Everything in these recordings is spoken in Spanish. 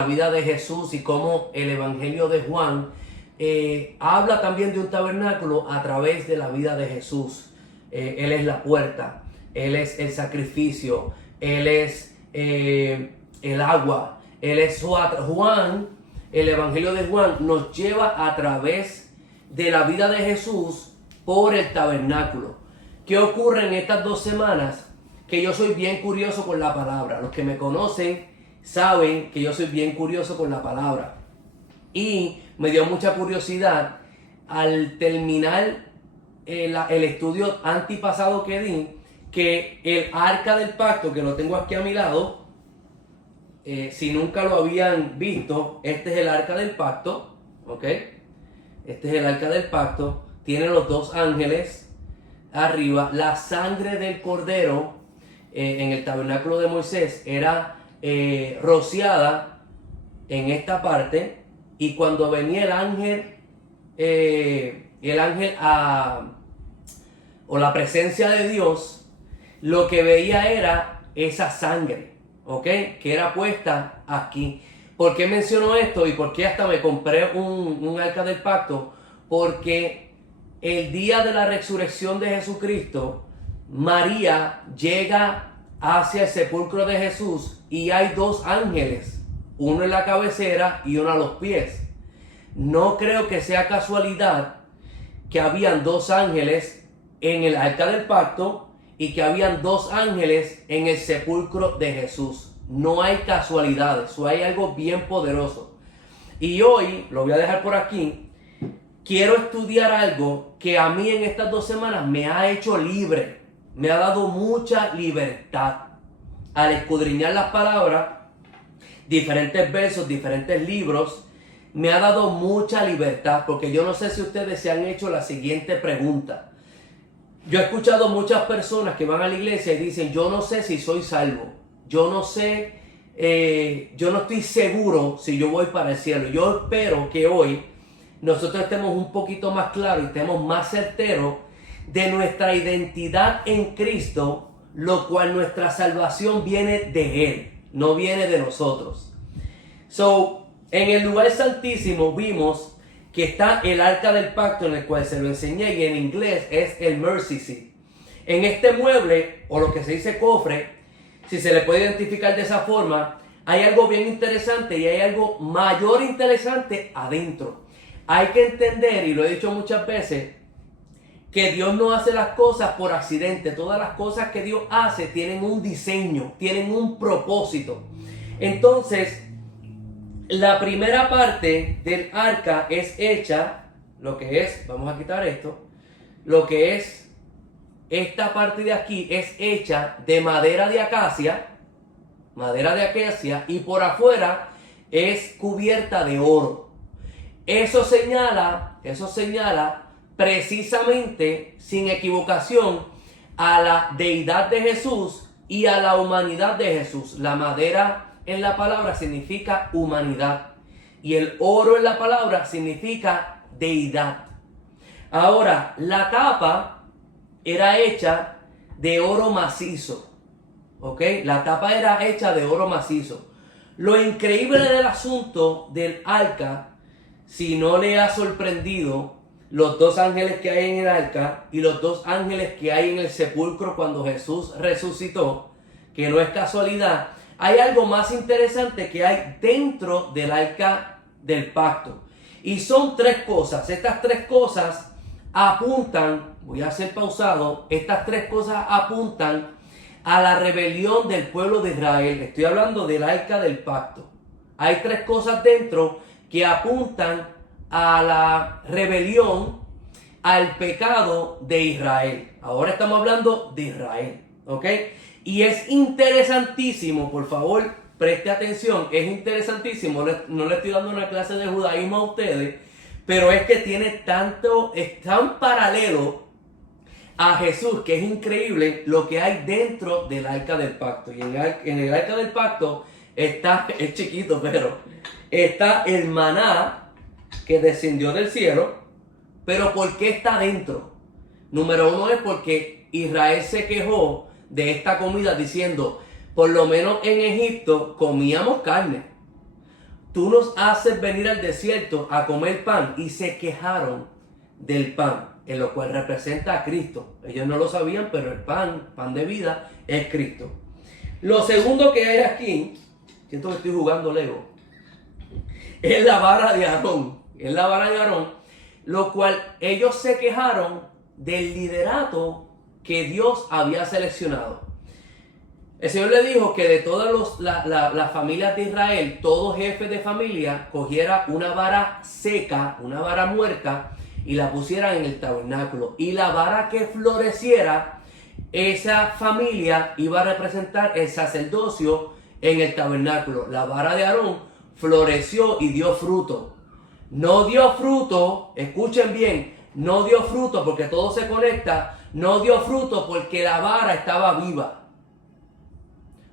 la vida de Jesús y cómo el Evangelio de Juan habla también de un tabernáculo a través de la vida de Jesús. Él es la puerta, Él es el sacrificio, Él es el agua, Él es Juan. El Evangelio de Juan nos lleva a través de la vida de Jesús por el tabernáculo. ¿Qué ocurre en estas 2 semanas? Que yo soy bien curioso con la palabra. Los que me conocen saben que yo soy bien curioso con la palabra. Y me dio mucha curiosidad al terminar el estudio antipasado que di, que el arca del pacto, que lo tengo aquí a mi lado, si nunca lo habían visto, este es el arca del pacto, ¿ok? Este es el arca del pacto, tiene los 2 ángeles arriba, la sangre del cordero en el tabernáculo de Moisés era rociada en esta parte, y cuando venía el ángel o la presencia de Dios, lo que veía era esa sangre, ¿ok? Que era puesta aquí. ¿Por qué menciono esto y por qué hasta me compré un arca del pacto? Porque el día de la resurrección de Jesucristo, María llega hacia el sepulcro de Jesús y hay 2 ángeles, uno en la cabecera y uno a los pies. No creo que sea casualidad que habían 2 ángeles en el arca del pacto y que habían 2 ángeles en el sepulcro de Jesús. No hay casualidades, o hay algo bien poderoso. Y hoy, lo voy a dejar por aquí, quiero estudiar algo que a mí en estas 2 semanas me ha hecho libre, me ha dado mucha libertad al escudriñar las palabras, diferentes versos, diferentes libros. Me ha dado mucha libertad, porque yo no sé si ustedes se han hecho la siguiente pregunta. Yo he escuchado muchas personas que van a la iglesia y dicen: yo no sé si soy salvo, yo no sé, yo no estoy seguro si yo voy para el cielo. Yo espero que hoy nosotros estemos un poquito más claros y estemos más certeros de nuestra identidad en Cristo, lo cual nuestra salvación viene de Él, no viene de nosotros. En el lugar santísimo vimos que está el arca del pacto, en el cual se lo enseñé, y en inglés es el mercy seat. En este mueble, o lo que se dice cofre, si se le puede identificar de esa forma, hay algo bien interesante y hay algo mayor interesante adentro. Hay que entender, y lo he dicho muchas veces, que Dios no hace las cosas por accidente. Todas las cosas que Dios hace tienen un diseño, tienen un propósito. Entonces, la primera parte del arca es hecha, lo que es, vamos a quitar esto, lo que es esta parte de aquí es hecha de madera de acacia, y por afuera es cubierta de oro. Eso señala precisamente, sin equivocación, a la deidad de Jesús y a la humanidad de Jesús. La madera en la palabra significa humanidad y el oro en la palabra significa deidad. Ahora, la tapa era hecha de oro macizo, ¿ok? La tapa era hecha de oro macizo. Lo increíble del asunto del arca, si no le ha sorprendido los 2 ángeles que hay en el arca y los 2 ángeles que hay en el sepulcro cuando Jesús resucitó, que no es casualidad, hay algo más interesante que hay dentro del arca del pacto. Y son 3 cosas. Estas 3 cosas apuntan, voy a hacer pausado, estas 3 cosas apuntan a la rebelión del pueblo de Israel. Estoy hablando del arca del pacto. Hay 3 cosas dentro que apuntan a la rebelión, al pecado de Israel. Ahora estamos hablando de Israel, ¿ok? Y es interesantísimo, por favor, preste atención, es interesantísimo, no le estoy dando una clase de judaísmo a ustedes, pero es que tiene es tan paralelo a Jesús, que es increíble lo que hay dentro del arca del pacto. Y en el arca del pacto está, es chiquito, pero está el maná que descendió del cielo. Pero ¿por qué está dentro? Número 1 es porque Israel se quejó de esta comida diciendo: por lo menos en Egipto comíamos carne, tú nos haces venir al desierto a comer pan, y se quejaron del pan, en lo cual representa a Cristo. Ellos no lo sabían, pero el pan de vida, es Cristo. Lo segundo que hay aquí, siento que estoy jugando Lego, es la vara de Aarón. Es la vara de Aarón, lo cual ellos se quejaron del liderato que Dios había seleccionado. El Señor le dijo que de todas las familias de Israel, todo jefe de familia cogiera una vara seca, una vara muerta, y la pusiera en el tabernáculo. Y la vara que floreciera, esa familia iba a representar el sacerdocio en el tabernáculo. La vara de Aarón floreció y dio fruto. No dio fruto, escuchen bien, no dio fruto porque todo se conecta, no dio fruto porque la vara estaba viva.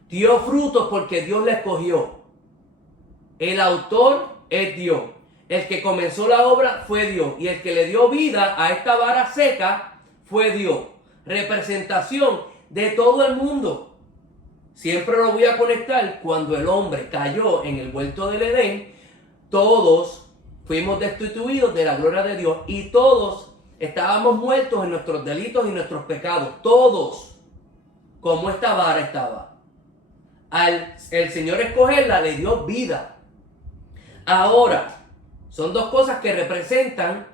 Dio fruto porque Dios la escogió. El autor es Dios. El que comenzó la obra fue Dios. Y el que le dio vida a esta vara seca fue Dios. Representación de todo el mundo. Siempre lo voy a conectar. Cuando el hombre cayó en el huerto del Edén, todos fuimos destituidos de la gloria de Dios. Y todos estábamos muertos en nuestros delitos y nuestros pecados. Todos. Como esta vara estaba. Al el Señor escogerla, le dio vida. Ahora, son dos cosas que representan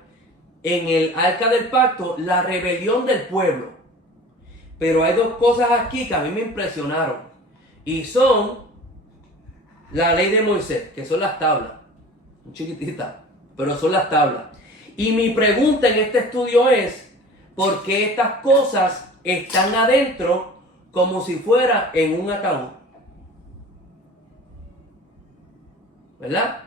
en el arca del pacto la rebelión del pueblo. Pero hay dos cosas aquí que a mí me impresionaron. Y son la ley de Moisés, que son las tablas. Muy chiquititas, pero son las tablas. Y mi pregunta en este estudio es, ¿por qué estas cosas están adentro como si fuera en un ataúd? ¿Verdad?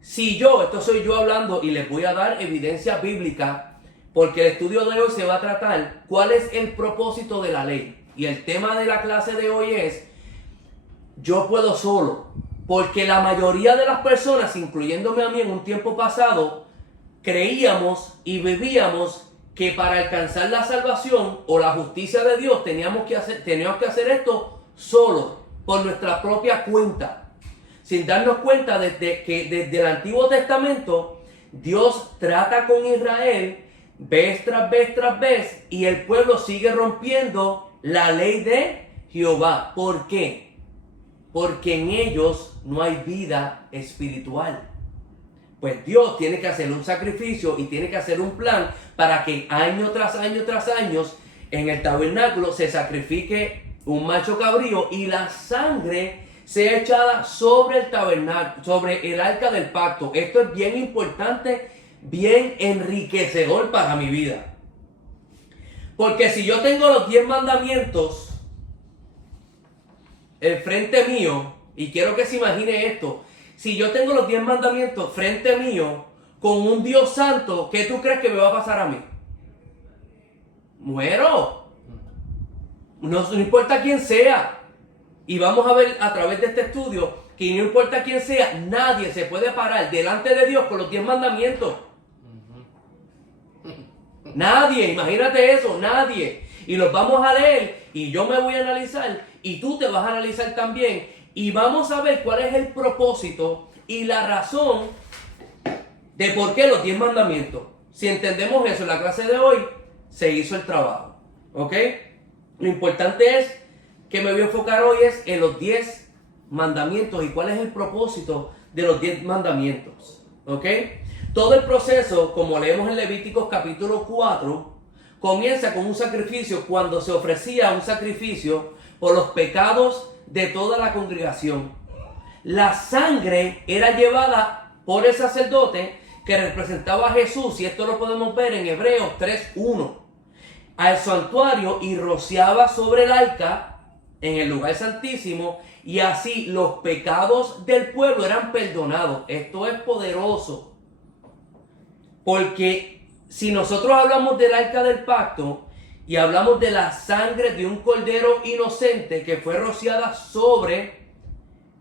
Si esto soy yo hablando y les voy a dar evidencia bíblica, porque el estudio de hoy se va a tratar cuál es el propósito de la ley. Y el tema de la clase de hoy es, yo puedo solo. Porque la mayoría de las personas, incluyéndome a mí en un tiempo pasado, creíamos y vivíamos que para alcanzar la salvación o la justicia de Dios teníamos que hacer esto solo, por nuestra propia cuenta. Sin darnos cuenta que desde el Antiguo Testamento Dios trata con Israel vez tras vez tras vez, y el pueblo sigue rompiendo la ley de Jehová. ¿Por qué? Porque en ellos no hay vida espiritual. Pues Dios tiene que hacer un sacrificio y tiene que hacer un plan para que año tras año tras año en el tabernáculo se sacrifique un macho cabrío y la sangre sea echada sobre el tabernáculo, sobre el arca del pacto. Esto es bien importante, bien enriquecedor para mi vida. Porque si yo tengo los 10 mandamientos enfrente mío, y quiero que se imagine esto, si yo tengo los 10 mandamientos frente mío, con un Dios santo, ¿qué tú crees que me va a pasar a mí? Muero. No importa quién sea. Y vamos a ver a través de este estudio que no importa quién sea, nadie se puede parar delante de Dios con los 10 mandamientos. Nadie, imagínate eso, nadie. Y los vamos a leer y yo me voy a analizar y tú te vas a analizar también. Y vamos a ver cuál es el propósito y la razón de por qué los 10 mandamientos. Si entendemos eso en la clase de hoy, se hizo el trabajo. ¿Ok? Lo importante es que me voy a enfocar hoy es en los 10 mandamientos y cuál es el propósito de los 10 mandamientos. ¿Ok? Todo el proceso, como leemos en Levíticos capítulo 4, comienza con un sacrificio cuando se ofrecía un sacrificio por los pecados de toda la congregación. La sangre era llevada por el sacerdote que representaba a Jesús, y esto lo podemos ver en Hebreos 3:1, al santuario y rociaba sobre el arca en el lugar santísimo, y así los pecados del pueblo eran perdonados. Esto es poderoso, porque si nosotros hablamos del arca del pacto y hablamos de la sangre de un cordero inocente que fue rociada sobre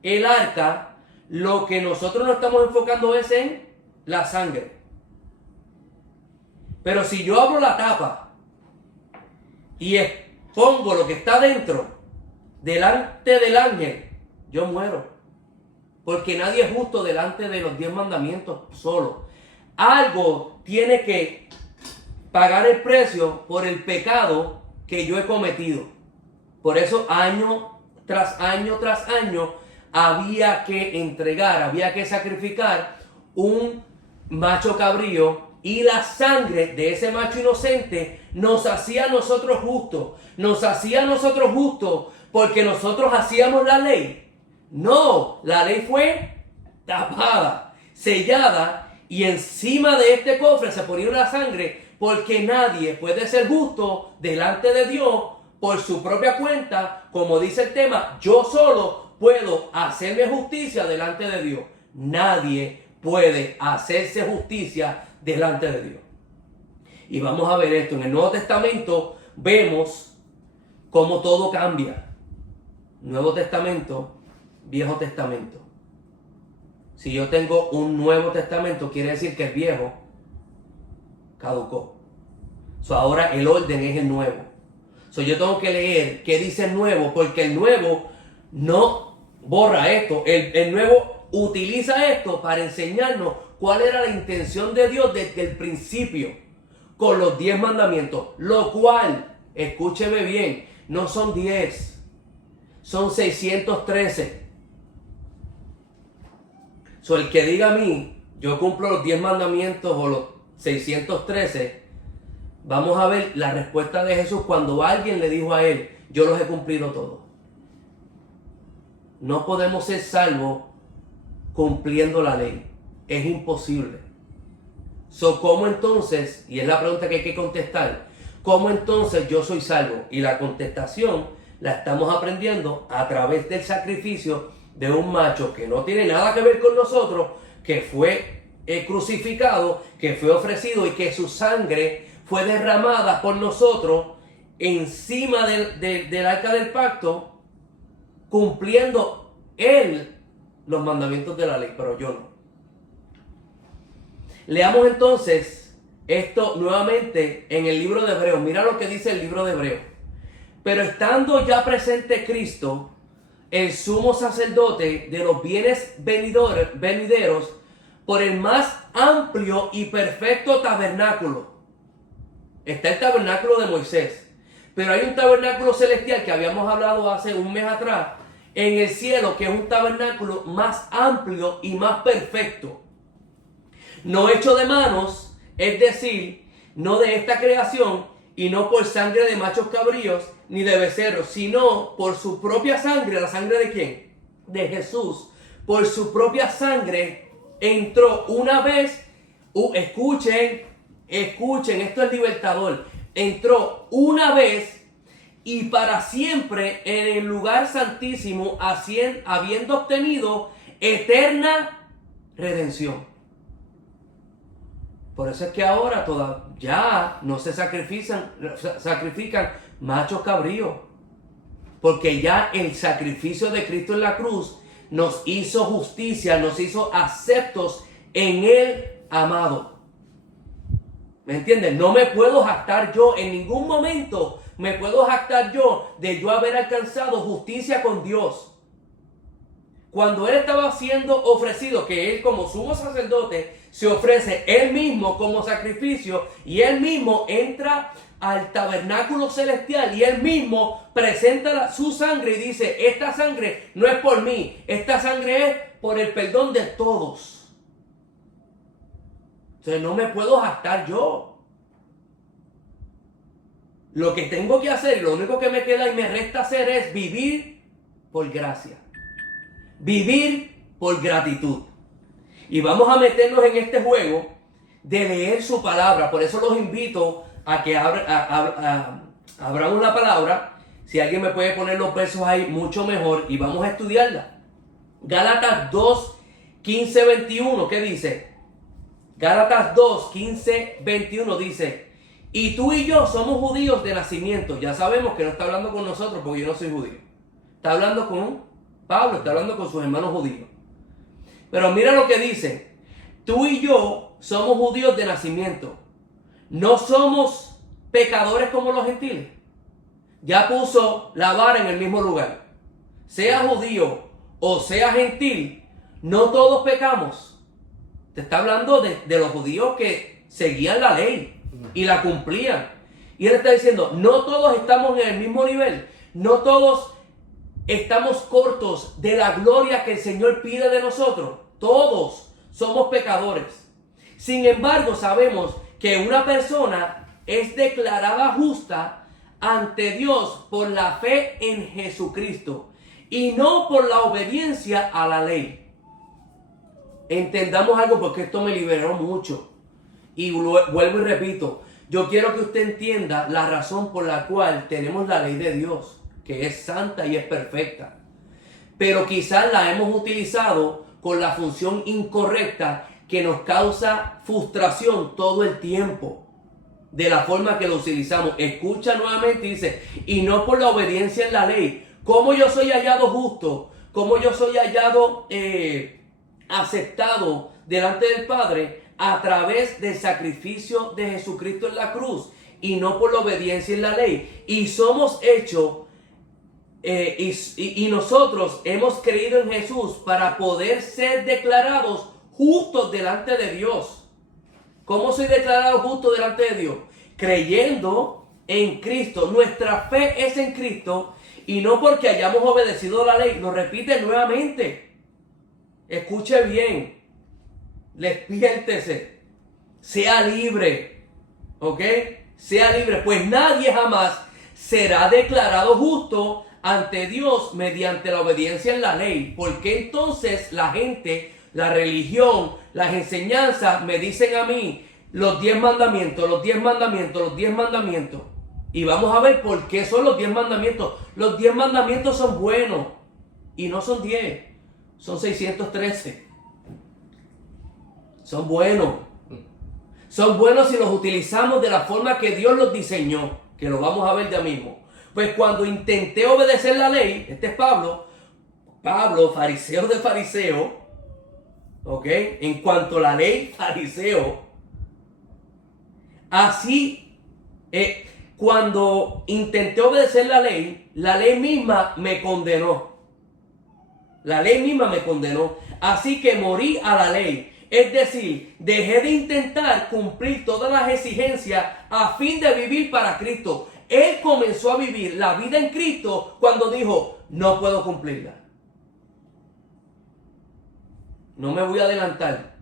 el arca, lo que nosotros nos estamos enfocando es en la sangre. Pero si yo abro la tapa y pongo lo que está dentro delante del ángel, yo muero. porque nadie es justo delante de los 10 mandamientos solo. Algo tiene que pagar el precio por el pecado que yo he cometido. Por eso año tras año tras año había que entregar, había que sacrificar un macho cabrío, y la sangre de ese macho inocente nos hacía a nosotros justos. Nos hacía a nosotros justos porque nosotros hacíamos la ley. No, la ley fue tapada, sellada, y encima de este cofre se ponía una sangre, porque nadie puede ser justo delante de Dios por su propia cuenta. Como dice el tema, yo solo puedo hacerme justicia delante de Dios. Nadie puede hacerse justicia delante de Dios. Y vamos a ver esto. En el Nuevo Testamento vemos cómo todo cambia. Nuevo Testamento, Viejo Testamento. Si yo tengo un Nuevo Testamento, quiere decir que el viejo caducó. Ahora el orden es el nuevo. Yo tengo que leer qué dice el nuevo, porque el nuevo no borra esto. El nuevo utiliza esto para enseñarnos cuál era la intención de Dios desde el principio con los 10 mandamientos, lo cual, escúcheme bien, no son 10, son 613. El que diga a mí, yo cumplo los 10 mandamientos o los 613, vamos a ver la respuesta de Jesús cuando alguien le dijo a él, yo los he cumplido todos. No podemos ser salvos cumpliendo la ley. Es imposible. ¿Cómo entonces? Y es la pregunta que hay que contestar. ¿Cómo entonces yo soy salvo? Y la contestación la estamos aprendiendo a través del sacrificio de un macho que no tiene nada que ver con nosotros, que fue crucificado, que fue ofrecido y que su sangre fue derramada por nosotros encima del arca del pacto, cumpliendo él los mandamientos de la ley, pero yo no. Leamos entonces esto nuevamente en el libro de Hebreos. Mira lo que dice el libro de Hebreos. Pero estando ya presente Cristo, el sumo sacerdote de los bienes venideros, por el más amplio y perfecto tabernáculo. Está el tabernáculo de Moisés, pero hay un tabernáculo celestial que habíamos hablado hace un mes atrás en el cielo, que es un tabernáculo más amplio y más perfecto. No hecho de manos, es decir, no de esta creación, y no por sangre de machos cabríos ni de becerros, sino por su propia sangre. ¿La sangre de quién? De Jesús. Por su propia sangre entró una vez, escuchen, esto es libertador. Entró una vez y para siempre en el lugar santísimo, habiendo obtenido eterna redención. Por eso es que ahora ya no se sacrifican machos cabríos, porque ya el sacrificio de Cristo en la cruz nos hizo justicia, nos hizo aceptos en el amado. ¿Me entiendes? No me puedo jactar yo, en ningún momento me puedo jactar yo de yo haber alcanzado justicia con Dios. Cuando él estaba siendo ofrecido, que él como sumo sacerdote se ofrece él mismo como sacrificio, y él mismo entra al tabernáculo celestial y él mismo presenta su sangre y dice, esta sangre no es por mí, esta sangre es por el perdón de todos. Entonces no me puedo jactar yo. Lo que tengo que hacer, lo único que me queda y me resta hacer es vivir por gracia. Vivir por gratitud. Y vamos a meternos en este juego de leer su palabra. Por eso los invito a que abramos la palabra. Si alguien me puede poner los versos ahí, mucho mejor. Y vamos a estudiarla. Gálatas 2, 15, 21. ¿Qué dice? Gálatas 2, 15, 21 dice: y tú y yo somos judíos de nacimiento. Ya sabemos que no está hablando con nosotros porque yo no soy judío. Está hablando con Pablo, está hablando con sus hermanos judíos. Pero mira lo que dice: tú y yo somos judíos de nacimiento. No somos pecadores como los gentiles. Ya puso la vara en el mismo lugar. Sea judío o sea gentil, no todos pecamos. Te está hablando de los judíos que seguían la ley y la cumplían. Y él está diciendo, no todos estamos en el mismo nivel. No todos estamos cortos de la gloria que el Señor pide de nosotros. Todos somos pecadores. Sin embargo, sabemos que una persona es declarada justa ante Dios por la fe en Jesucristo y no por la obediencia a la ley. Entendamos algo, porque esto me liberó mucho. Y vuelvo y repito, yo quiero que usted entienda la razón por la cual tenemos la ley de Dios, que es santa y es perfecta. Pero quizás la hemos utilizado con la función incorrecta que nos causa frustración todo el tiempo. De la forma que lo utilizamos. Escucha nuevamente y dice, y no por la obediencia en la ley. ¿Cómo yo soy hallado justo? ¿Cómo yo soy hallado aceptado delante del Padre? A través del sacrificio de Jesucristo en la cruz. Y no por la obediencia en la ley. Y somos hechos, y nosotros hemos creído en Jesús para poder ser declarados justos delante de Dios. ¿Cómo soy declarado justo delante de Dios? Creyendo en Cristo. Nuestra fe es en Cristo y no porque hayamos obedecido la ley. Lo repite nuevamente. Escuche bien. Despiértese. Sea libre. ¿Ok? Sea libre. Pues nadie jamás será declarado justo ante Dios mediante la obediencia en la ley. Porque entonces la gente, la religión, las enseñanzas me dicen a mí los 10 mandamientos, los 10 mandamientos, los 10 mandamientos. Y vamos a ver por qué son los 10 mandamientos. Los 10 mandamientos son buenos y no son 10, son 613. Son buenos. Son buenos si los utilizamos de la forma que Dios los diseñó, que lo vamos a ver ya mismo. Pues cuando intenté obedecer la ley, este es Pablo, fariseo de fariseo, ¿ok? En cuanto a la ley, fariseo. Así, cuando intenté obedecer la ley misma me condenó. La ley misma me condenó. Así que morí a la ley. Es decir, dejé de intentar cumplir todas las exigencias a fin de vivir para Cristo. Él comenzó a vivir la vida en Cristo cuando dijo, no puedo cumplirla. No me voy a adelantar,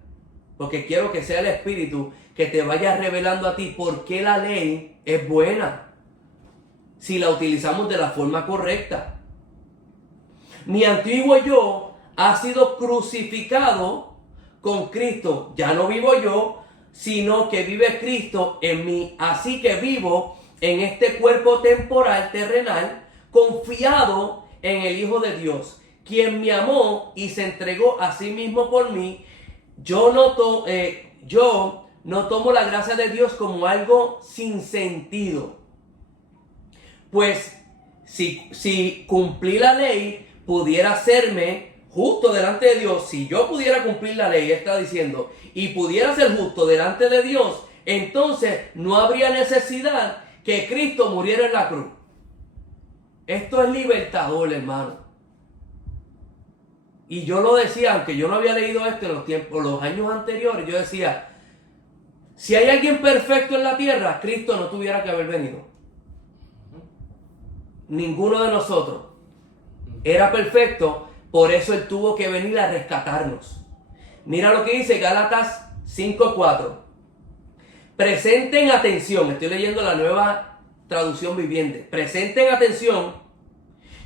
porque quiero que sea el Espíritu que te vaya revelando a ti por qué la ley es buena, si la utilizamos de la forma correcta. Mi antiguo yo ha sido crucificado con Cristo. Ya no vivo yo, sino que vive Cristo en mí. Así que vivo en este cuerpo temporal, terrenal, confiado en el Hijo de Dios, quien me amó y se entregó a sí mismo por mí. Yo no tomo la gracia de Dios como algo sin sentido. Pues si cumplir la ley pudiera hacerme justo delante de Dios, si yo pudiera cumplir la ley, está diciendo, y pudiera ser justo delante de Dios, entonces no habría necesidad que Cristo muriera en la cruz. Esto es libertador, hermano. Y yo lo decía, aunque yo no había leído esto en los años anteriores, yo decía, si hay alguien perfecto en la tierra, Cristo no tuviera que haber venido. Ninguno de nosotros era perfecto, por eso Él tuvo que venir a rescatarnos. Mira lo que dice Gálatas 5:4. Presten atención, estoy leyendo la Nueva Traducción Viviente. Presten atención.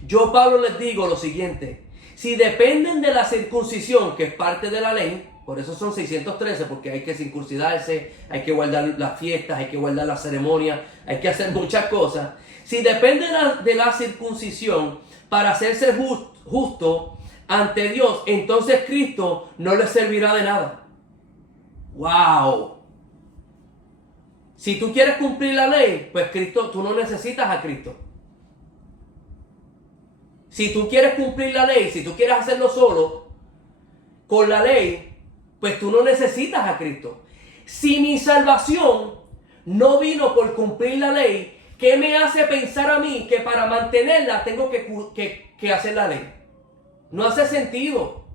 Yo, Pablo, les digo lo siguiente. Si dependen de la circuncisión, que es parte de la ley, por eso son 613, porque hay que circuncidarse, hay que guardar las fiestas, hay que guardar las ceremonias, hay que hacer muchas cosas. Si dependen de la circuncisión para hacerse justo ante Dios, entonces Cristo no les servirá de nada. ¡Wow! Si tú quieres cumplir la ley, pues Cristo, tú no necesitas a Cristo. Si tú quieres cumplir la ley, si tú quieres hacerlo solo, con la ley, pues tú no necesitas a Cristo. Si mi salvación no vino por cumplir la ley, ¿qué me hace pensar a mí que para mantenerla tengo que hacer la ley? No hace sentido.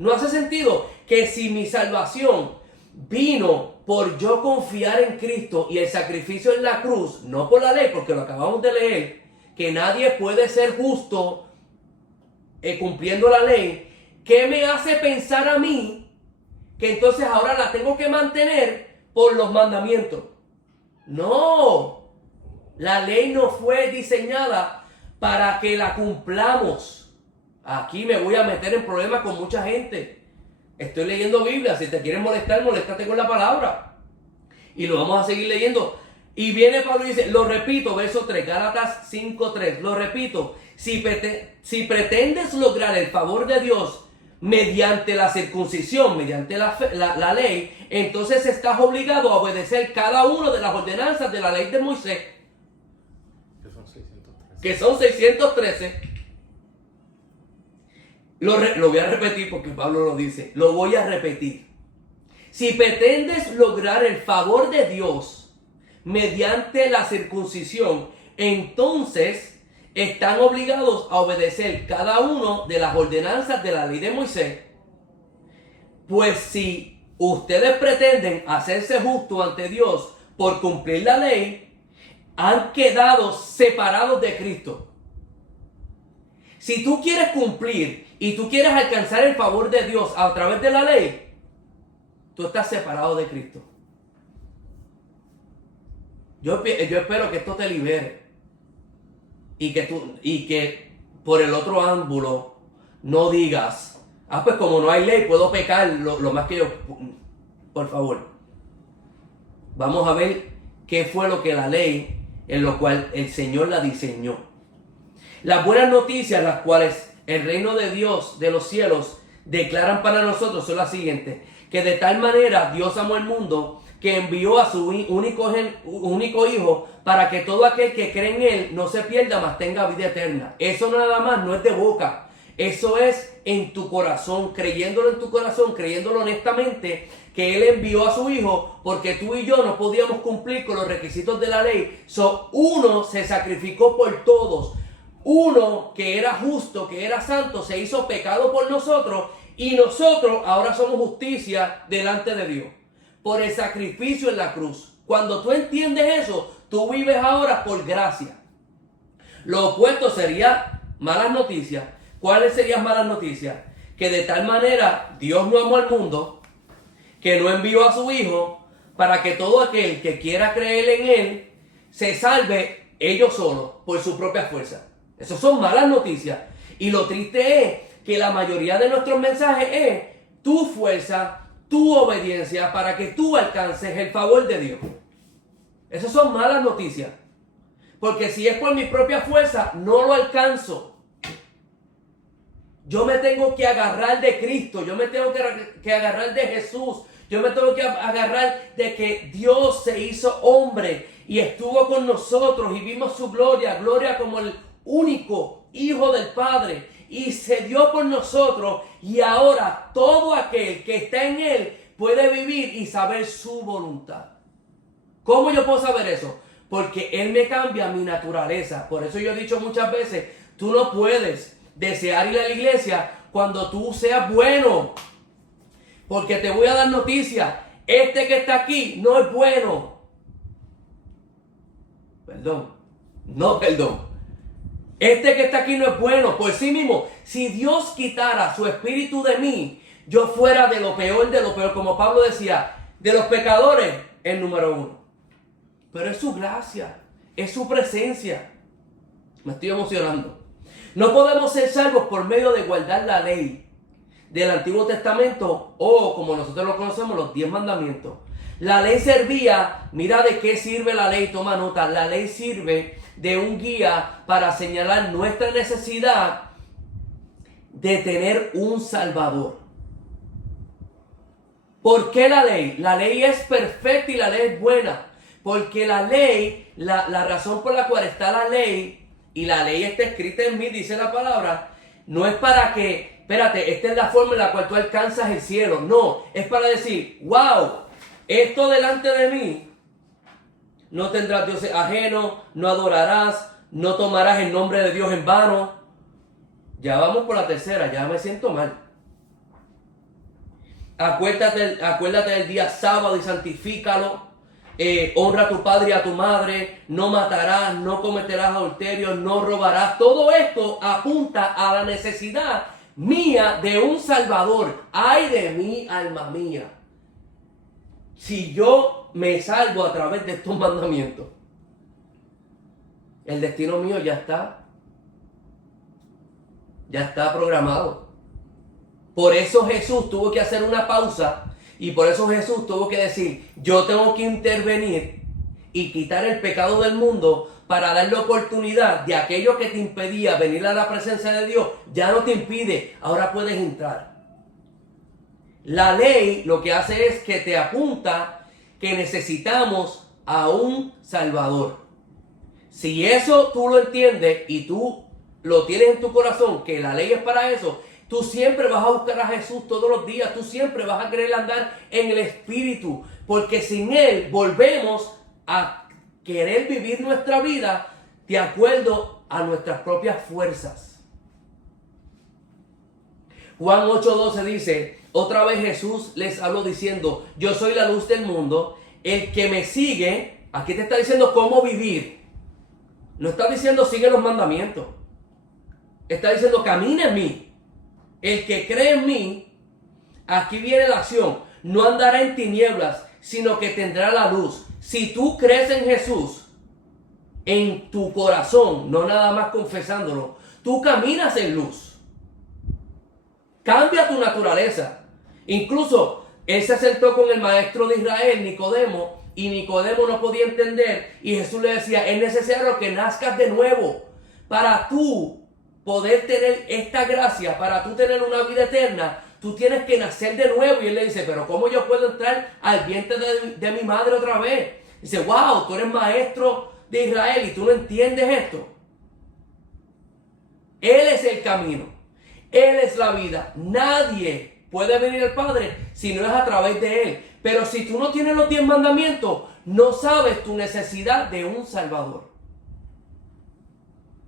No hace sentido que si mi salvación vino por yo confiar en Cristo y el sacrificio en la cruz, no por la ley, porque lo acabamos de leer, que nadie puede ser justo cumpliendo la ley, ¿qué me hace pensar a mí que entonces ahora la tengo que mantener por los mandamientos? No, la ley no fue diseñada para que la cumplamos. Aquí me voy a meter en problemas con mucha gente. Estoy leyendo Biblia, si te quieres molestar, moléstate con la palabra. Y lo vamos a seguir leyendo. Y viene Pablo y dice, lo repito, verso 3, Gálatas 5:3, lo repito, si pretendes lograr el favor de Dios mediante la circuncisión, mediante la ley, entonces estás obligado a obedecer cada una de las ordenanzas de la ley de Moisés, que son 613. Lo voy a repetir porque Pablo lo dice, lo voy a repetir. Si pretendes lograr el favor de Dios mediante la circuncisión, entonces están obligados a obedecer cada uno de las ordenanzas de la ley de Moisés. Pues si ustedes pretenden hacerse justos ante Dios por cumplir la ley, han quedado separados de Cristo. Si tú quieres cumplir y tú quieres alcanzar el favor de Dios a través de la ley, tú estás separado de Cristo. Yo espero que esto te libere y que por el otro ángulo no digas, pues como no hay ley puedo pecar lo más que yo. Por favor, vamos a ver qué fue lo que la ley, en lo cual el Señor la diseñó. Las buenas noticias, las cuales el reino de Dios, de los cielos, declaran para nosotros son las siguientes: que de tal manera Dios amó al mundo que envió a su único Hijo para que todo aquel que cree en Él no se pierda, mas tenga vida eterna. Eso nada más no es de boca, eso es en tu corazón, creyéndolo en tu corazón, creyéndolo honestamente, que Él envió a su Hijo porque tú y yo no podíamos cumplir con los requisitos de la ley. Uno se sacrificó por todos. Uno que era justo, que era santo, se hizo pecado por nosotros y nosotros ahora somos justicia delante de Dios por el sacrificio en la cruz. Cuando tú entiendes eso, tú vives ahora por gracia. Lo opuesto sería malas noticias. ¿Cuáles serían malas noticias? Que de tal manera Dios no amó al mundo, que no envió a su Hijo para que todo aquel que quiera creer en Él se salve ellos solos por su propia fuerza. Esas son malas noticias. Y lo triste es que la mayoría de nuestros mensajes es tu fuerza, tu obediencia para que tú alcances el favor de Dios. Esas son malas noticias. Porque si es por mi propia fuerza, no lo alcanzo. Yo me tengo que agarrar de Cristo, yo me tengo que agarrar de Jesús, yo me tengo que agarrar de que Dios se hizo hombre y estuvo con nosotros y vimos su gloria, gloria como el único Hijo del Padre, y se dio por nosotros, y ahora todo aquel que está en Él puede vivir y saber su voluntad. ¿Cómo yo puedo saber eso? Porque Él me cambia mi naturaleza. Por eso yo he dicho muchas veces, tú no puedes desear ir a la iglesia cuando tú seas bueno, porque te voy a dar noticia, este que está aquí no es bueno. Perdón. Este que está aquí no es bueno. Por sí mismo, si Dios quitara su espíritu de mí, yo fuera de lo peor, como Pablo decía, de los pecadores, el número 1. Pero es su gracia, es su presencia. Me estoy emocionando. No podemos ser salvos por medio de guardar la ley del Antiguo Testamento o, como nosotros lo conocemos, los 10 mandamientos. La ley servía, mira de qué sirve la ley, toma nota, la ley sirve de un guía para señalar nuestra necesidad de tener un Salvador. ¿Por qué la ley? La ley es perfecta y la ley es buena. Porque la ley, la razón por la cual está la ley, y la ley está escrita en mí, dice la palabra, no es para que, espérate, esta es la forma en la cual tú alcanzas el cielo. No, es para decir, wow, esto delante de mí, no tendrás dioses ajenos, no adorarás, no tomarás el nombre de Dios en vano. Ya vamos por la tercera, ya me siento mal. acuérdate del día sábado y santifícalo. Honra a tu padre y a tu madre. No matarás, no cometerás adulterio, no robarás. Todo esto apunta a la necesidad mía de un Salvador. Ay de mí, alma mía, si yo me salvo a través de estos mandamientos. El destino mío ya está programado. Por eso Jesús tuvo que hacer una pausa y por eso Jesús tuvo que decir, yo tengo que intervenir y quitar el pecado del mundo para darle oportunidad de aquello que te impedía venir a la presencia de Dios, ya no te impide, ahora puedes entrar. La ley lo que hace es que te apunta que necesitamos a un Salvador. Si eso tú lo entiendes y tú lo tienes en tu corazón, que la ley es para eso, tú siempre vas a buscar a Jesús todos los días, tú siempre vas a querer andar en el Espíritu, porque sin Él volvemos a querer vivir nuestra vida de acuerdo a nuestras propias fuerzas. Juan 8:12 dice, otra vez Jesús les habló diciendo, yo soy la luz del mundo, el que me sigue, aquí te está diciendo cómo vivir, no está diciendo sigue los mandamientos, está diciendo camina en mí. El que cree en mí, aquí viene la acción, no andará en tinieblas, sino que tendrá la luz. Si tú crees en Jesús, en tu corazón, no nada más confesándolo, tú caminas en luz. Cambia tu naturaleza. Incluso, él se sentó con el maestro de Israel, Nicodemo, y Nicodemo no podía entender, y Jesús le decía, es necesario que nazcas de nuevo, para tú poder tener esta gracia, para tú tener una vida eterna, tú tienes que nacer de nuevo. Y él le dice, pero ¿cómo yo puedo entrar al vientre de mi madre otra vez? Dice, wow, tú eres maestro de Israel y tú no entiendes esto. Él es el camino, Él es la vida. Nadie puede venir al Padre si no es a través de Él. Pero si tú no tienes los 10 mandamientos, no sabes tu necesidad de un Salvador.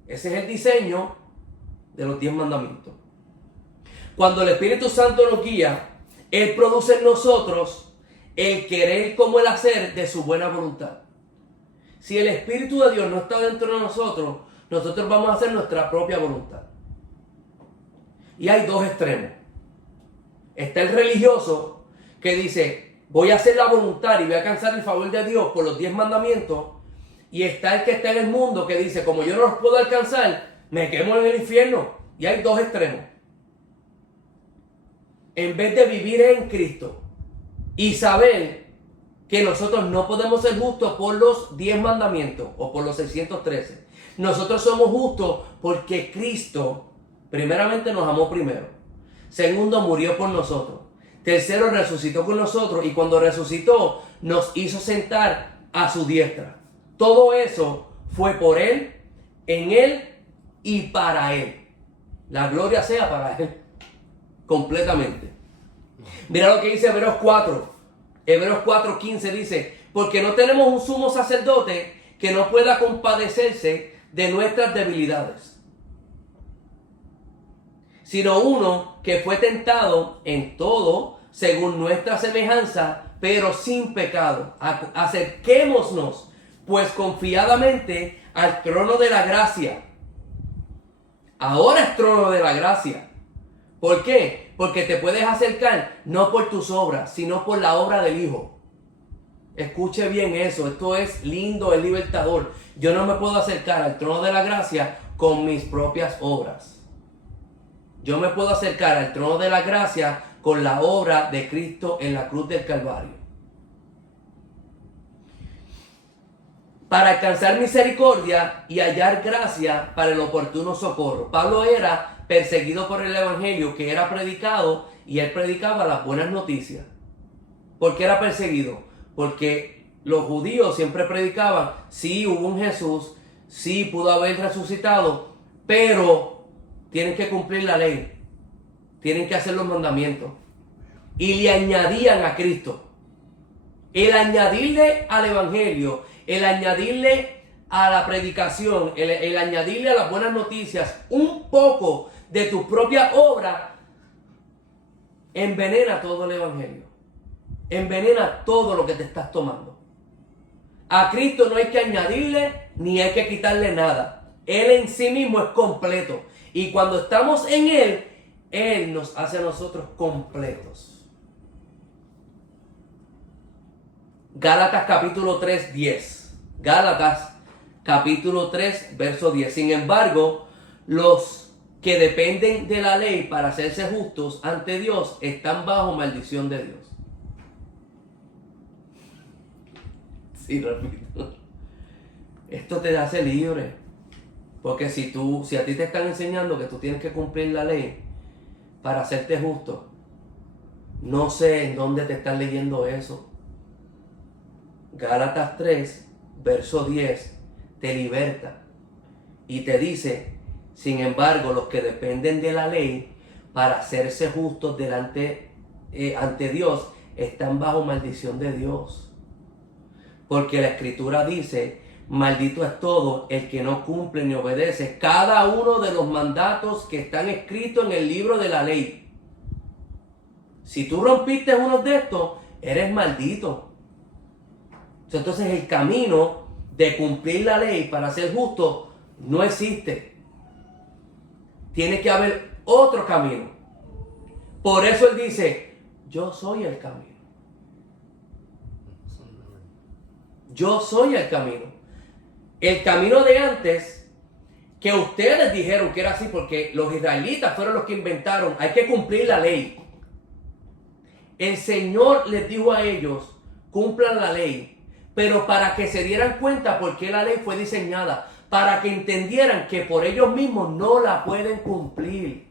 Ese es el diseño de los 10 mandamientos. Cuando el Espíritu Santo nos guía, Él produce en nosotros el querer como el hacer de su buena voluntad. Si el Espíritu de Dios no está dentro de nosotros, nosotros vamos a hacer nuestra propia voluntad. Y hay dos extremos. Está el religioso que dice, voy a hacer la voluntad y voy a alcanzar el favor de Dios por los 10 mandamientos. Y está el que está en el mundo que dice, como yo no los puedo alcanzar, me quemo en el infierno. Y hay dos extremos. En vez de vivir en Cristo y saber que nosotros no podemos ser justos por los 10 mandamientos o por los 613. Nosotros somos justos porque Cristo, primeramente, nos amó primero. Segundo, murió por nosotros. Tercero, resucitó con nosotros. Y cuando resucitó, nos hizo sentar a su diestra. Todo eso fue por Él, en Él y para Él. La gloria sea para Él. Completamente. Mira lo que dice Hebreos 4. Hebreos 4:15 dice, porque no tenemos un sumo sacerdote que no pueda compadecerse de nuestras debilidades, sino uno que fue tentado en todo según nuestra semejanza, pero sin pecado. Acerquémonos pues confiadamente al trono de la gracia. Ahora es trono de la gracia. ¿Por qué? Porque te puedes acercar no por tus obras, sino por la obra del Hijo. Escuche bien eso, esto es lindo, es libertador. Yo no me puedo acercar al trono de la gracia con mis propias obras. Yo me puedo acercar al trono de la gracia con la obra de Cristo en la cruz del Calvario. Para alcanzar misericordia y hallar gracia para el oportuno socorro. Pablo era perseguido por el evangelio que era predicado y él predicaba las buenas noticias. ¿Por qué era perseguido? Porque los judíos siempre predicaban, sí hubo un Jesús, sí pudo haber resucitado, pero tienen que cumplir la ley, tienen que hacer los mandamientos. Y le añadían a Cristo. El añadirle al evangelio, el añadirle a la predicación, el añadirle a las buenas noticias un poco de tu propia obra, envenena todo el evangelio. Envenena todo lo que te estás tomando. A Cristo no hay que añadirle ni hay que quitarle nada. Él en sí mismo es completo. Y cuando estamos en Él, Él nos hace a nosotros completos. Gálatas capítulo 3, 10. Gálatas capítulo 3, verso 10. Sin embargo, los que dependen de la ley para hacerse justos ante Dios están bajo maldición de Dios. Sí, repito. Esto te hace libre. Porque si a ti te están enseñando que tú tienes que cumplir la ley para hacerte justo, no sé en dónde te están leyendo eso. Gálatas 3, verso 10, te liberta y te dice, sin embargo, los que dependen de la ley para hacerse justos ante Dios están bajo maldición de Dios. Porque la Escritura dice, maldito es todo el que no cumple ni obedece cada uno de los mandatos que están escritos en el libro de la ley. Si tú rompiste uno de estos, eres maldito. Entonces el camino de cumplir la ley para ser justo no existe. Tiene que haber otro camino. Por eso Él dice, yo soy el camino. Yo soy el camino. El camino de antes, que ustedes dijeron que era así porque los israelitas fueron los que inventaron, hay que cumplir la ley. El Señor les dijo a ellos, cumplan la ley, pero para que se dieran cuenta por qué la ley fue diseñada, para que entendieran que por ellos mismos no la pueden cumplir.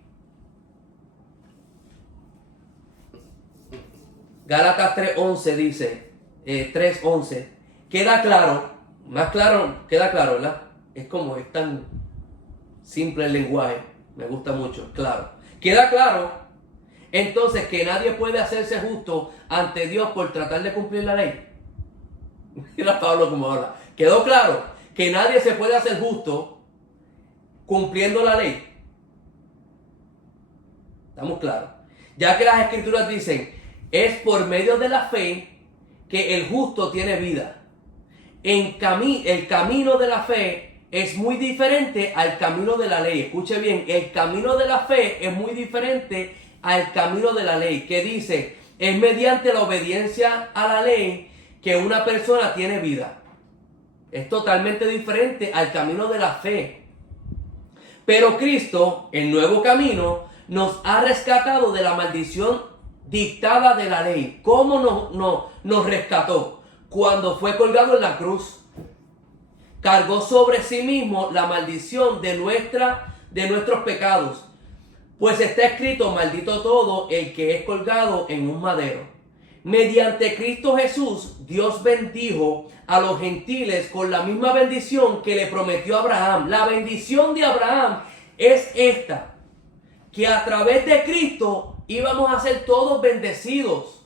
Gálatas 3:11 dice, 3:11, queda claro, más claro, queda claro, ¿verdad? Es tan simple el lenguaje, me gusta mucho, claro. Queda claro, entonces, que nadie puede hacerse justo ante Dios por tratar de cumplir la ley. Mira Pablo como habla. ¿Quedó claro que nadie se puede hacer justo cumpliendo la ley? ¿Estamos claros? Ya que las Escrituras dicen, es por medio de la fe que el justo tiene vida. El camino de la fe es muy diferente al camino de la ley. Escuche bien, el camino de la fe es muy diferente al camino de la ley. Que dice, es mediante la obediencia a la ley que una persona tiene vida. Es totalmente diferente al camino de la fe. Pero Cristo, el nuevo camino, nos ha rescatado de la maldición dictada de la ley. ¿Cómo nos rescató? Cuando fue colgado en la cruz. Cargó sobre sí mismo la maldición de nuestros pecados. Pues está escrito, maldito todo el que es colgado en un madero. Mediante Cristo Jesús, Dios bendijo a los gentiles con la misma bendición que le prometió a Abraham. La bendición de Abraham es esta, que a través de Cristo íbamos a ser todos bendecidos,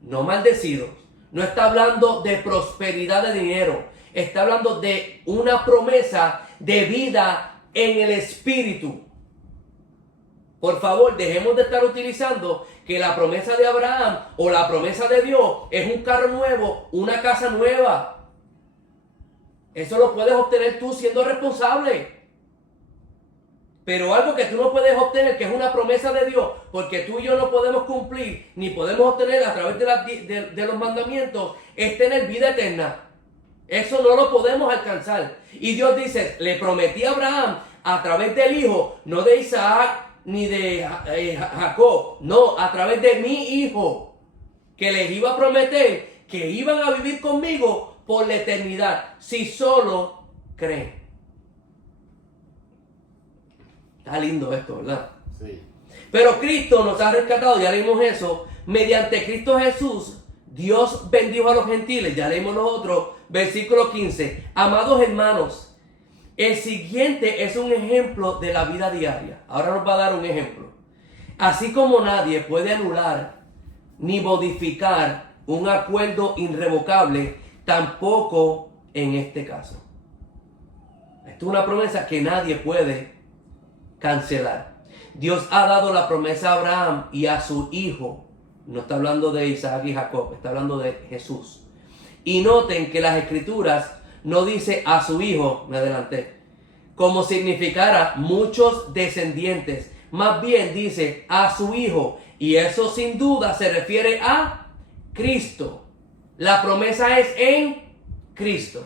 no maldecidos. No está hablando de prosperidad de dinero, está hablando de una promesa de vida en el Espíritu. Por favor, dejemos de estar utilizando que la promesa de Abraham o la promesa de Dios es un carro nuevo, una casa nueva. Eso lo puedes obtener tú siendo responsable. Pero algo que tú no puedes obtener, que es una promesa de Dios, porque tú y yo no podemos cumplir, ni podemos obtener a través de los mandamientos, es tener vida eterna. Eso no lo podemos alcanzar. Y Dios dice, le prometí a Abraham a través del hijo, no de Isaac, ni de Jacob, no, a través de mi hijo, que les iba a prometer que iban a vivir conmigo por la eternidad, si solo creen. Está lindo esto, ¿verdad? Sí. Pero Cristo nos ha rescatado, ya leímos eso, mediante Cristo Jesús, Dios bendijo a los gentiles, ya leímos los otros, versículo 15, amados hermanos, el siguiente es un ejemplo de la vida diaria. Ahora nos va a dar un ejemplo. Así como nadie puede anular ni modificar un acuerdo irrevocable, tampoco en este caso. Esto es una promesa que nadie puede cancelar. Dios ha dado la promesa a Abraham y a su hijo. No está hablando de Isaac y Jacob, está hablando de Jesús. Y noten que las escrituras no dice a su hijo, me adelanté, como significara muchos descendientes. Más bien dice a su hijo. Y eso sin duda se refiere a Cristo. La promesa es en Cristo.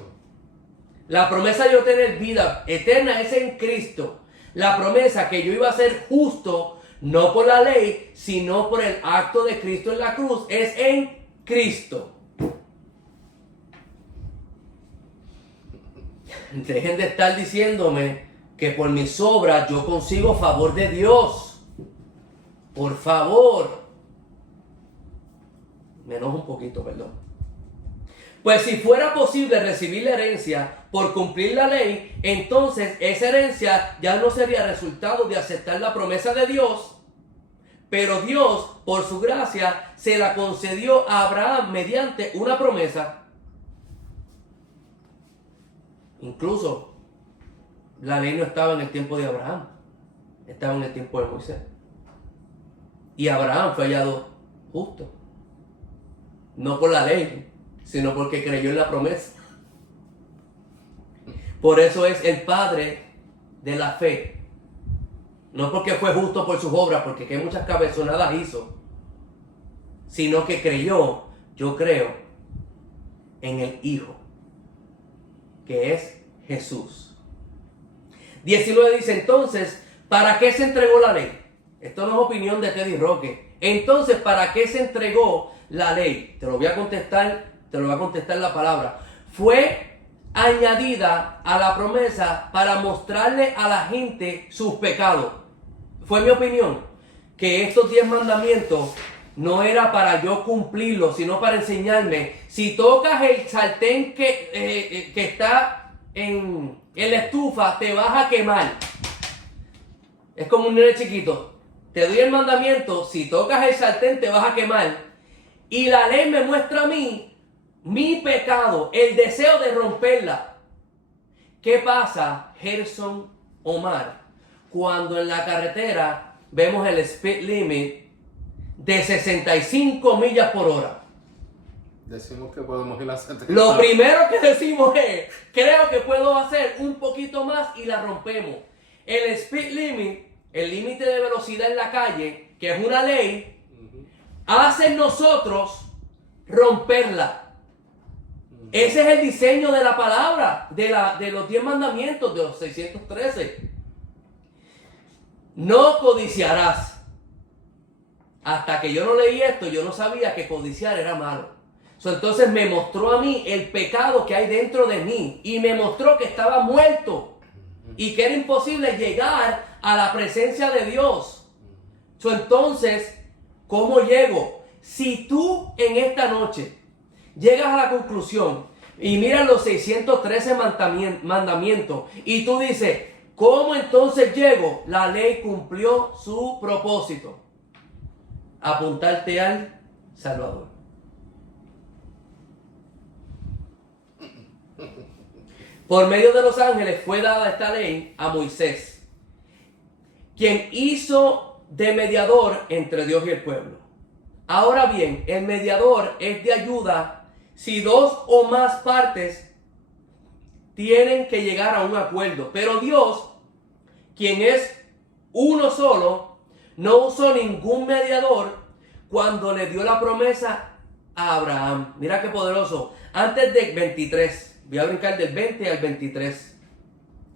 La promesa de yo tener vida eterna es en Cristo. La promesa que yo iba a ser justo, no por la ley, sino por el acto de Cristo en la cruz, es en Cristo. Dejen de estar diciéndome que por mis obras yo consigo favor de Dios. Por favor. Me enojo un poquito, perdón. Pues si fuera posible recibir la herencia por cumplir la ley, entonces esa herencia ya no sería resultado de aceptar la promesa de Dios. Pero Dios, por su gracia, se la concedió a Abraham mediante una promesa. Incluso la ley no estaba en el tiempo de Abraham, estaba en el tiempo de Moisés. Y Abraham fue hallado justo. No por la ley, sino porque creyó en la promesa. Por eso es el padre de la fe. No porque fue justo por sus obras, porque que muchas cabezonadas hizo, sino que creyó, yo creo, en el Hijo, que es Jesús. 19 dice, entonces, ¿para qué se entregó la ley? Esto no es opinión de Teddy Roque. Entonces, ¿para qué se entregó la ley? Te lo voy a contestar la palabra. Fue añadida a la promesa para mostrarle a la gente sus pecados. Fue mi opinión que estos 10 mandamientos no era para yo cumplirlos, sino para enseñarme. Si tocas el sartén que está en la estufa, te vas a quemar. Es como un nene chiquito. Te doy el mandamiento, si tocas el sartén te vas a quemar. Y la ley me muestra a mí mi pecado, el deseo de romperla. ¿Qué pasa, Gerson Omar, cuando en la carretera vemos el speed limit de 65 millas por hora? Decimos que podemos ir a 70. Lo primero que decimos es, creo que puedo hacer un poquito más y la rompemos. El speed limit, el límite de velocidad en la calle, que es una ley, hace en nosotros romperla. Ese es el diseño de la palabra, de los 10 mandamientos, de los 613. No codiciarás. Hasta que yo no leí esto, yo no sabía que codiciar era malo. Entonces me mostró a mí el pecado que hay dentro de mí y me mostró que estaba muerto y que era imposible llegar a la presencia de Dios. Entonces, ¿cómo llego? Si tú en esta noche llegas a la conclusión y miras los 613 mandamientos y tú dices, ¿cómo entonces llego? La ley cumplió su propósito. Apuntarte al Salvador. Por medio de los ángeles fue dada esta ley a Moisés, quien hizo de mediador entre Dios y el pueblo. Ahora bien, el mediador es de ayuda si dos o más partes tienen que llegar a un acuerdo. Pero Dios, quien es uno solo, no usó ningún mediador cuando le dio la promesa a Abraham. Mira qué poderoso. Antes del 23. Voy a brincar del 20 al 23.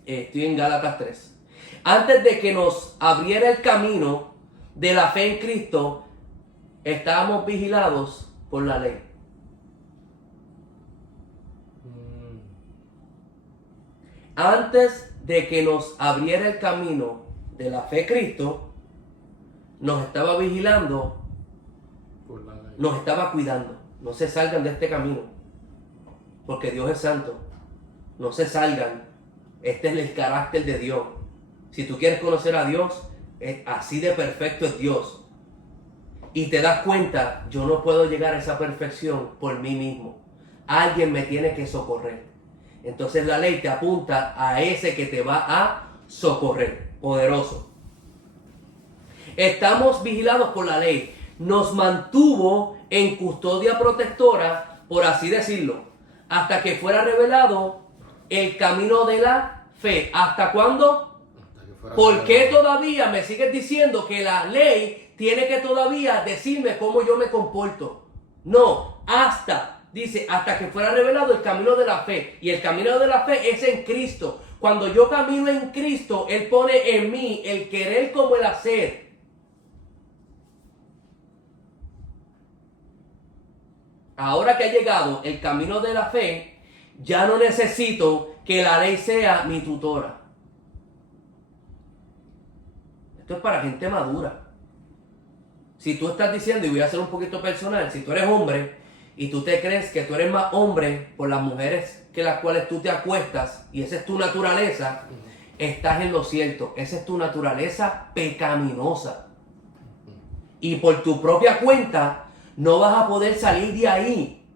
Estoy en Gálatas 3. Antes de que nos abriera el camino de la fe en Cristo, estábamos vigilados por la ley. Antes de que nos abriera el camino de la fe en Cristo, nos estaba vigilando, nos estaba cuidando. No se salgan de este camino. Porque Dios es santo. No se salgan. Este es el carácter de Dios. Si tú quieres conocer a Dios, así de perfecto es Dios. Y te das cuenta, yo no puedo llegar a esa perfección por mí mismo. Alguien me tiene que socorrer. Entonces la ley te apunta a ese que te va a socorrer. Poderoso. Estamos vigilados por la ley. Nos mantuvo en custodia protectora, por así decirlo, hasta que fuera revelado el camino de la fe. ¿Hasta cuándo? Hasta que fuera ¿Por qué revelado. todavía me sigues diciendo que la ley tiene que todavía decirme cómo yo me comporto? No, dice, hasta que fuera revelado el camino de la fe. Y el camino de la fe es en Cristo. Cuando yo camino en Cristo, Él pone en mí el querer como el hacer. Ahora que ha llegado el camino de la fe, ya no necesito que la ley sea mi tutora. Esto es para gente madura. Si tú estás diciendo, y voy a ser un poquito personal, si tú eres hombre y tú te crees que tú eres más hombre por las mujeres que las cuales tú te acuestas, y esa es tu naturaleza, estás en lo cierto. Esa es tu naturaleza pecaminosa. Y por tu propia cuenta no vas a poder salir de ahí.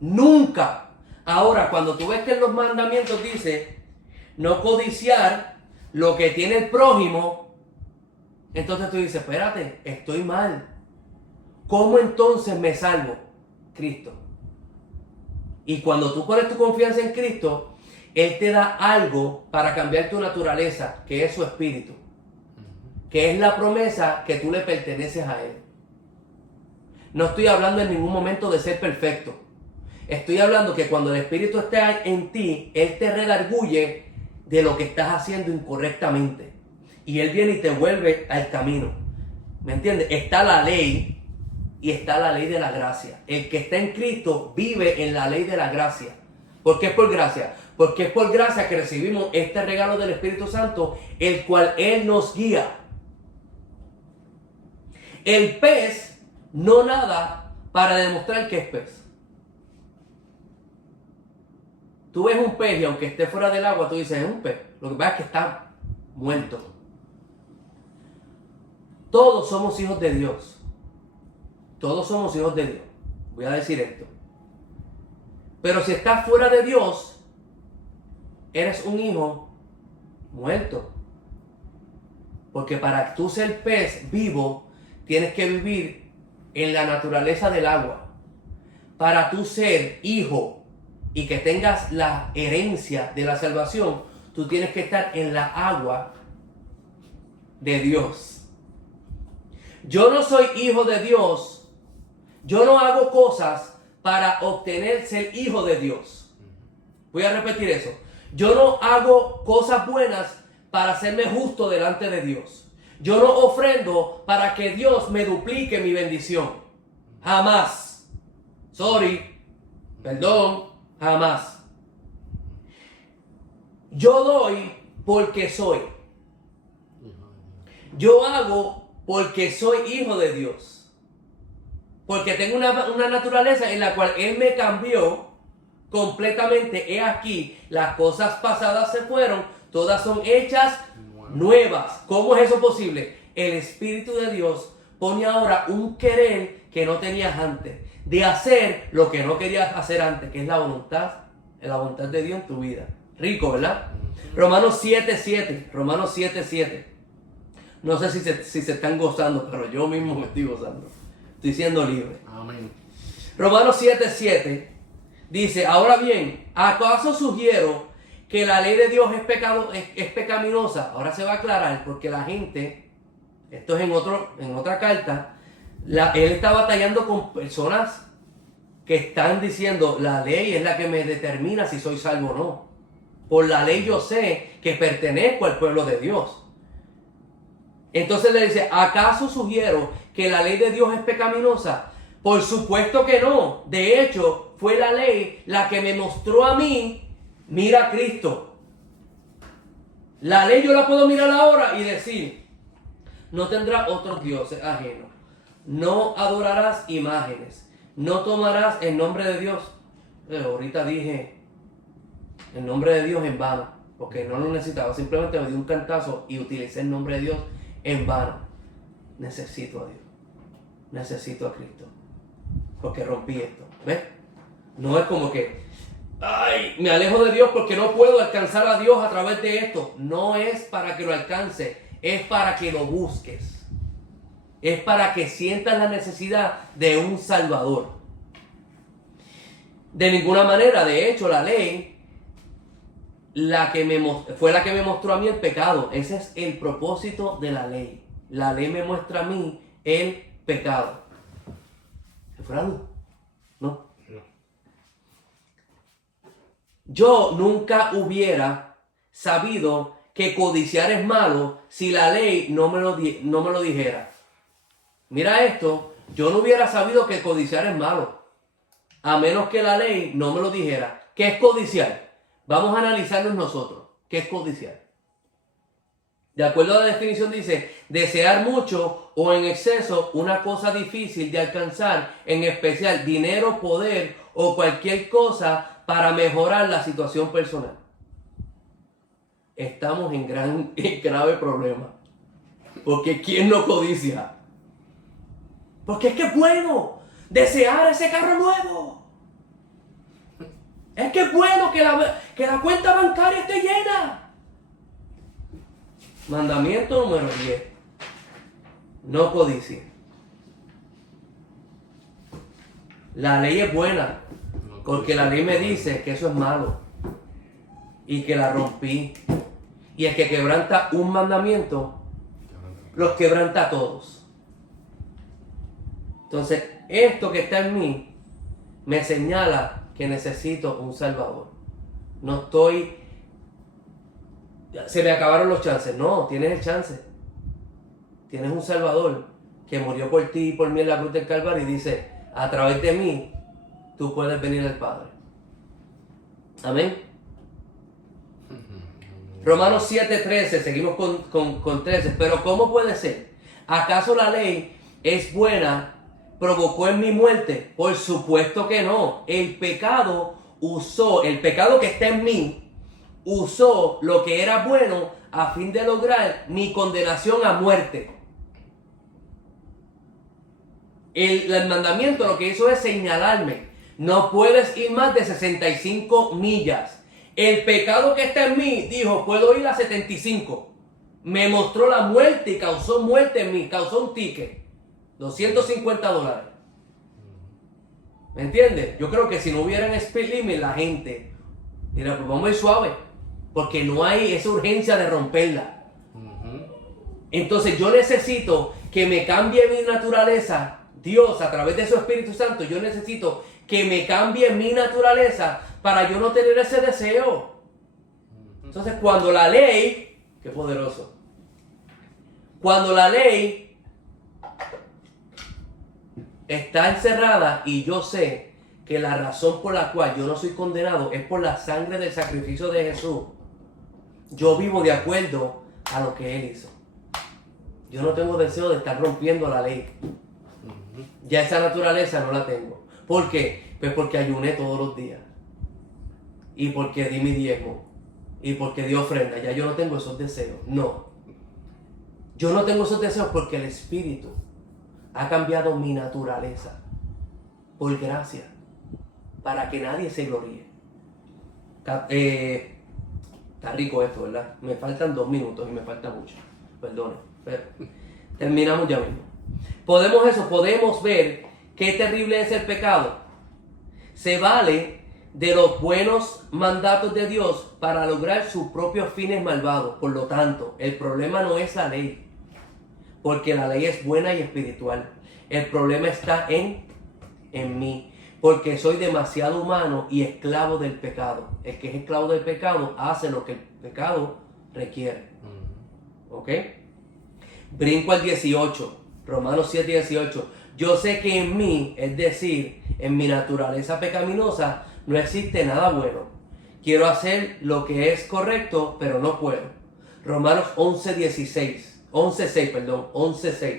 Nunca. Ahora, cuando tú ves que en los mandamientos dice no codiciar lo que tiene el prójimo, entonces tú dices, espérate, estoy mal. ¿Cómo entonces me salvo? Cristo. Y cuando tú pones tu confianza en Cristo, Él te da algo para cambiar tu naturaleza, que es su espíritu, que es la promesa que tú le perteneces a Él. No estoy hablando en ningún momento de ser perfecto. Estoy hablando que cuando el Espíritu está en ti, Él te redarguye de lo que estás haciendo incorrectamente. Y Él viene y te vuelve al camino. ¿Me entiendes? Está la ley y está la ley de la gracia. El que está en Cristo vive en la ley de la gracia. ¿Por qué es por gracia? Porque es por gracia que recibimos este regalo del Espíritu Santo, el cual Él nos guía. El pez no nada para demostrar que es pez. Tú ves un pez y aunque esté fuera del agua, tú dices, es un pez. Lo que pasa es que está muerto. Todos somos hijos de Dios. Todos somos hijos de Dios. Voy a decir esto. Pero si estás fuera de Dios, eres un hijo muerto. Porque para tú ser pez vivo, tienes que vivir en la naturaleza del agua. Para tú ser hijo y que tengas la herencia de la salvación, tú tienes que estar en la agua de Dios. Yo no soy hijo de Dios. Yo no hago cosas para obtener ser hijo de Dios. Voy a repetir eso. Yo no hago cosas buenas para hacerme justo delante de Dios. Yo no ofrendo para que Dios me duplique mi bendición. Jamás. Sorry. Perdón. Jamás. Yo doy porque soy. Yo hago porque soy hijo de Dios. Porque tengo una naturaleza en la cual Él me cambió completamente. He aquí, las cosas pasadas se fueron, todas son hechas nuevas. ¿Cómo es eso posible? El Espíritu de Dios pone ahora un querer que no tenías antes, de hacer lo que no querías hacer antes, que es la voluntad de Dios en tu vida. Rico, ¿verdad? Romanos 7:7. Romanos 7:7. No sé si se están gozando, pero yo mismo me estoy gozando. Estoy siendo libre. Amén. Romanos 7:7 dice, ahora bien, ¿acaso sugiero que la ley de Dios es pecaminosa? Ahora se va a aclarar porque la gente, esto es en otra carta, él está batallando con personas que están diciendo, la ley es la que me determina si soy salvo o no. Por la ley yo sé que pertenezco al pueblo de Dios. Entonces le dice, ¿acaso sugiero que la ley de Dios es pecaminosa? Por supuesto que no. De hecho, fue la ley la que me mostró a mí, mira a Cristo. La ley yo la puedo mirar ahora y decir, no tendrás otros dioses ajenos. No adorarás imágenes. No tomarás el nombre de Dios. Ahorita dije el nombre de Dios en vano, porque no lo necesitaba. Simplemente me di un cantazo y utilicé el nombre de Dios en vano. Necesito a Dios. Necesito a Cristo. Porque rompí esto. ¿Ves? No es como que, ay, me alejo de Dios porque no puedo alcanzar a Dios a través de esto. No es para que lo alcance, es para que lo busques. Es para que sientas la necesidad de un Salvador. De ninguna manera, de hecho, la ley fue la que me mostró a mí el pecado. Ese es el propósito de la ley. La ley me muestra a mí el pecado. ¿Se fue la luz? No. Yo nunca hubiera sabido que codiciar es malo si la ley no me lo dijera. Mira esto, yo no hubiera sabido que codiciar es malo, a menos que la ley no me lo dijera. ¿Qué es codiciar? Vamos a analizarnos nosotros. ¿Qué es codiciar? De acuerdo a la definición dice, desear mucho o en exceso una cosa difícil de alcanzar, en especial dinero, poder o cualquier cosa para mejorar la situación personal. Estamos en grave problema. Porque ¿quién no codicia? Porque es que es bueno desear ese carro nuevo. Es que es bueno que la cuenta bancaria esté llena. Mandamiento número 10. No codicie. La ley es buena, porque la ley me dice que eso es malo y que la rompí. Y el que quebranta un mandamiento, los quebranta a todos. Entonces, esto que está en mí me señala que necesito un Salvador. No estoy... Se me acabaron los chances. No, tienes el chance. Tienes un Salvador que murió por ti y por mí en la cruz del Calvario y dice, a través de mí, tú puedes venir al Padre. Amén. Romanos 7:13, seguimos con 13. Pero ¿cómo puede ser? ¿Acaso la ley es buena? ¿Provocó en mi muerte? Por supuesto que no. El pecado que está en mí, usó lo que era bueno a fin de lograr mi condenación a muerte. El mandamiento lo que hizo es señalarme. No puedes ir más de 65 millas. El pecado que está en mí dijo, puedo ir a 75. Me mostró la muerte y causó muerte en mí. Causó un ticket. $250. ¿Me entiendes? Yo creo que si no hubiera un speed limit, la gente diría, pues vamos a ir suave. Porque no hay esa urgencia de romperla. Entonces yo necesito que me cambie mi naturaleza. Dios, a través de su Espíritu Santo, yo necesito que me cambie mi naturaleza para yo no tener ese deseo. Entonces cuando la ley, qué poderoso, cuando la ley está encerrada y yo sé que la razón por la cual yo no soy condenado es por la sangre del sacrificio de Jesús, yo vivo de acuerdo a lo que Él hizo. Yo no tengo deseo de estar rompiendo la ley. Ya esa naturaleza no la tengo. ¿Por qué? Pues porque ayuné todos los días. Y porque di mi diezmo. Y porque di ofrenda. Ya yo no tengo esos deseos. No. Yo no tengo esos deseos porque el Espíritu ha cambiado mi naturaleza. Por gracia. Para que nadie se gloríe. Está rico esto, ¿verdad? Me faltan 2 minutos y me falta mucho. Perdone. Pero terminamos ya mismo. Podemos ver qué terrible es el pecado. Se vale de los buenos mandatos de Dios para lograr sus propios fines malvados. Por lo tanto, el problema no es la ley, porque la ley es buena y espiritual. El problema está en mí, porque soy demasiado humano y esclavo del pecado. El que es esclavo del pecado hace lo que el pecado requiere. ¿Ok? Brinco al 18. Romanos 7:18. Yo sé que en mí, es decir, en mi naturaleza pecaminosa, no existe nada bueno. Quiero hacer lo que es correcto, pero no puedo. Romanos 11:6.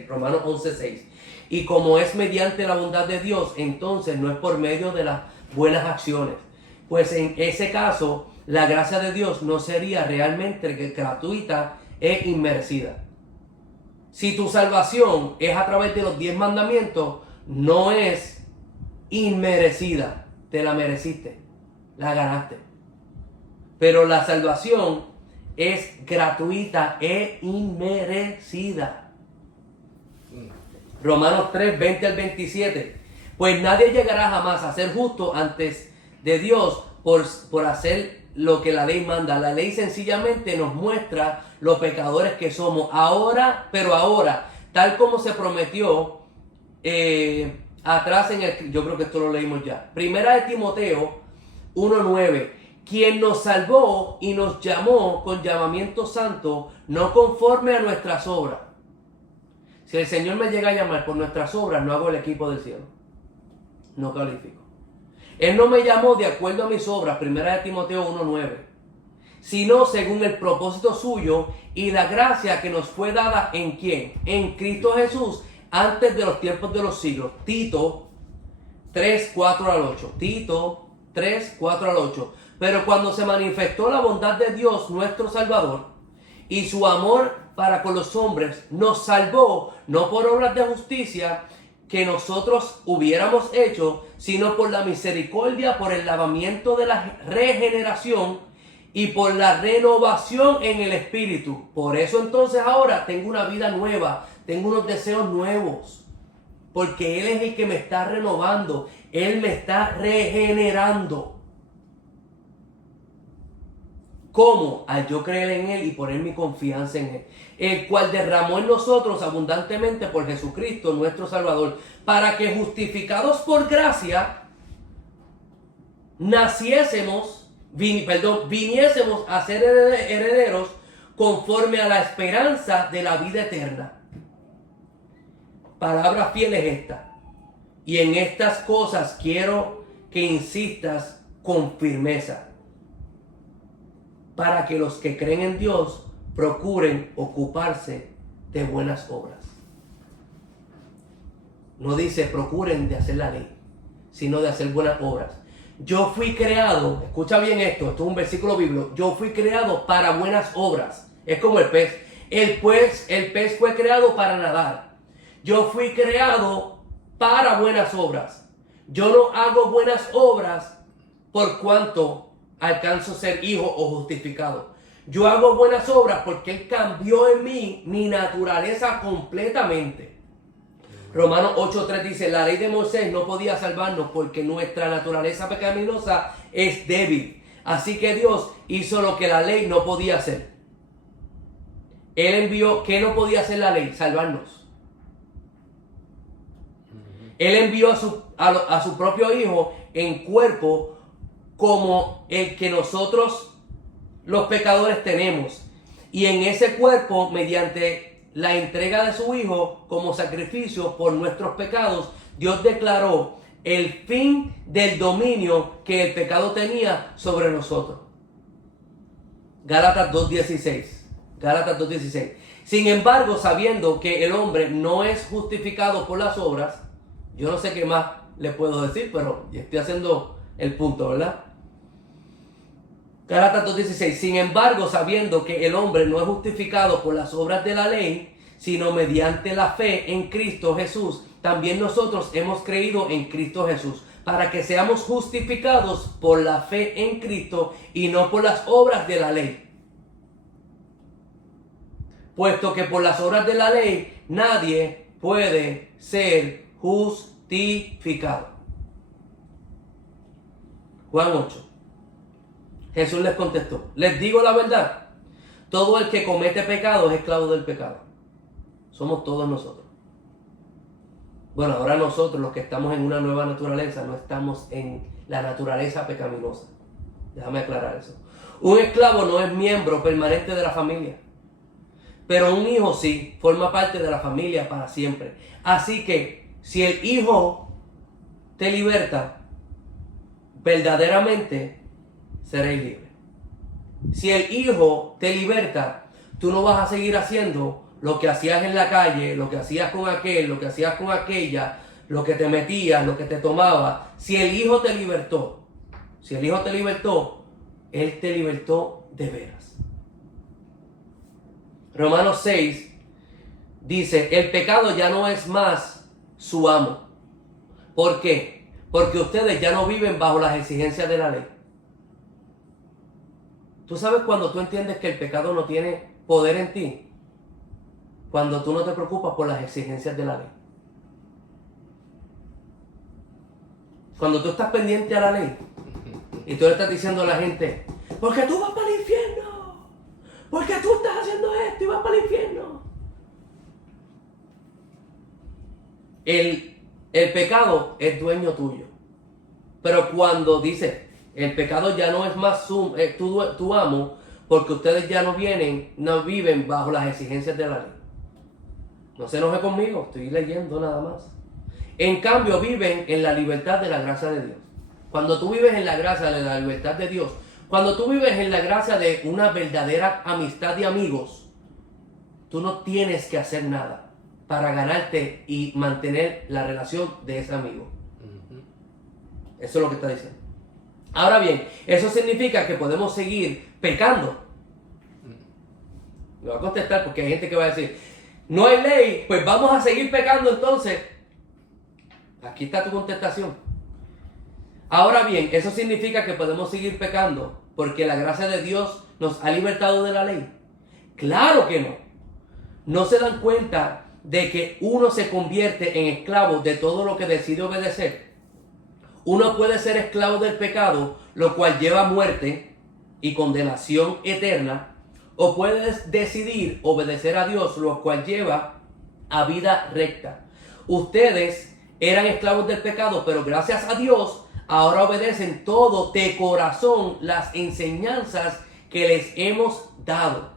Romanos 11:6. Y como es mediante la bondad de Dios, entonces no es por medio de las buenas acciones. Pues en ese caso, la gracia de Dios no sería realmente gratuita e inmerecida. Si tu salvación es a través de los 10 mandamientos, no es inmerecida. Te la mereciste, la ganaste. Pero la salvación es gratuita e inmerecida. Romanos 3, 20 al 27. Pues nadie llegará jamás a ser justo antes de Dios por hacer lo que la ley manda. La ley sencillamente nos muestra los pecadores que somos. Ahora, tal como se prometió atrás yo creo que esto lo leímos ya. Primera de Timoteo 1:9. Quien nos salvó y nos llamó con llamamiento santo, no conforme a nuestras obras. Si el Señor me llega a llamar por nuestras obras, no hago el equipo del cielo. No califico. Él no me llamó de acuerdo a mis obras, primera de Timoteo 1:9, sino según el propósito suyo y la gracia que nos fue dada en ¿quién? En Cristo Jesús, antes de los tiempos de los siglos. Tito 3, 4 al 8. Tito 3, 4 al 8. Pero cuando se manifestó la bondad de Dios, nuestro Salvador, y su amor para con los hombres, nos salvó, no por obras de justicia que nosotros hubiéramos hecho, sino por la misericordia, por el lavamiento de la regeneración y por la renovación en el Espíritu. Por eso entonces ahora tengo una vida nueva, tengo unos deseos nuevos, porque Él es el que me está renovando, Él me está regenerando. ¿Cómo? Al yo creer en Él y poner mi confianza en Él, el cual derramó en nosotros abundantemente por Jesucristo nuestro Salvador, para que justificados por gracia, viniésemos a ser herederos conforme a la esperanza de la vida eterna. Palabra fiel es esta, y en estas cosas quiero que insistas con firmeza, para que los que creen en Dios procuren ocuparse de buenas obras. No dice procuren de hacer la ley, sino de hacer buenas obras. Yo fui creado, escucha bien esto es un versículo bíblico, yo fui creado para buenas obras. Es como el pez. El pez fue creado para nadar. Yo fui creado para buenas obras. Yo no hago buenas obras por cuanto alcanzo a ser hijo o justificado. Yo hago buenas obras porque Él cambió en mí mi naturaleza completamente. Romanos 8:3 dice, la ley de Moisés no podía salvarnos porque nuestra naturaleza pecaminosa es débil. Así que Dios hizo lo que la ley no podía hacer. Él envió, ¿qué no podía hacer la ley? Salvarnos. Él envió a su propio hijo en cuerpo como el que nosotros los pecadores tenemos, y en ese cuerpo, mediante la entrega de su hijo como sacrificio por nuestros pecados, Dios declaró el fin del dominio que el pecado tenía sobre nosotros. Gálatas 2:16. Sin embargo, sabiendo que el hombre no es justificado por las obras, yo no sé qué más le puedo decir, pero estoy haciendo el punto, ¿verdad? Gálatas 2:16. Sin embargo, sabiendo que el hombre no es justificado por las obras de la ley, sino mediante la fe en Cristo Jesús, también nosotros hemos creído en Cristo Jesús, para que seamos justificados por la fe en Cristo y no por las obras de la ley. Puesto que por las obras de la ley nadie puede ser justificado. Juan 8. Jesús les contestó, les digo la verdad, todo el que comete pecado es esclavo del pecado. Somos todos nosotros. Bueno, ahora nosotros los que estamos en una nueva naturaleza no estamos en la naturaleza pecaminosa. Déjame aclarar eso. Un esclavo no es miembro permanente de la familia, pero un hijo sí, forma parte de la familia para siempre. Así que si el hijo te liberta, verdaderamente seréis libres. Si el hijo te liberta, tú no vas a seguir haciendo lo que hacías en la calle, lo que hacías con aquel, lo que hacías con aquella, lo que te metías, lo que te tomaba. Si el hijo te libertó, Él te libertó de veras. Romanos 6 dice, el pecado ya no es más su amo. ¿Por qué? Porque ustedes ya no viven bajo las exigencias de la ley. ¿Tú sabes cuando tú entiendes que el pecado no tiene poder en ti? Cuando tú no te preocupas por las exigencias de la ley. Cuando tú estás pendiente a la ley y tú le estás diciendo a la gente, porque tú vas para el infierno, porque tú estás haciendo esto y vas para el infierno. El pecado es dueño tuyo. Pero cuando dice, el pecado ya no es más tu amo, porque ustedes ya no viven bajo las exigencias de la ley. No se enoje conmigo, estoy leyendo nada más. En cambio, viven en la libertad de la gracia de Dios. Cuando tú vives en la gracia de la libertad de Dios, cuando tú vives en la gracia de una verdadera amistad de amigos, tú no tienes que hacer nada para ganarte y mantener la relación de ese amigo. Eso es lo que está diciendo. Ahora bien, eso significa que podemos seguir pecando. Me va a contestar porque hay gente que va a decir, no hay ley, pues vamos a seguir pecando entonces. Aquí está tu contestación. Ahora bien, eso significa que podemos seguir pecando porque la gracia de Dios nos ha libertado de la ley. Claro que no. No se dan cuenta de que uno se convierte en esclavo de todo lo que decide obedecer. Uno puede ser esclavo del pecado, lo cual lleva a muerte y condenación eterna, o puedes decidir obedecer a Dios, lo cual lleva a vida recta. Ustedes eran esclavos del pecado, pero gracias a Dios ahora obedecen todo de corazón las enseñanzas que les hemos dado.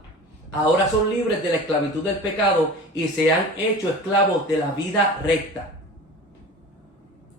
Ahora son libres de la esclavitud del pecado y se han hecho esclavos de la vida recta.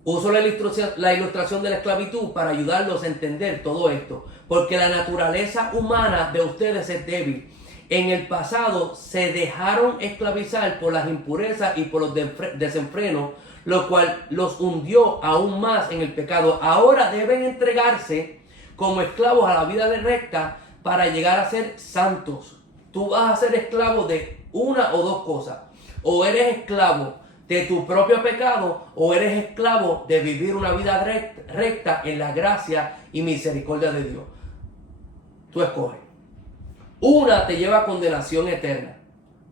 Uso la ilustración de la esclavitud para ayudarlos a entender todo esto, porque la naturaleza humana de ustedes es débil. En el pasado se dejaron esclavizar por las impurezas y por los desenfrenos, lo cual los hundió aún más en el pecado. Ahora deben entregarse como esclavos a la vida recta para llegar a ser santos. Tú vas a ser esclavo de una o dos cosas. O eres esclavo de tu propio pecado, o eres esclavo de vivir una vida recta en la gracia y misericordia de Dios. Tú escoges. Una te lleva a condenación eterna.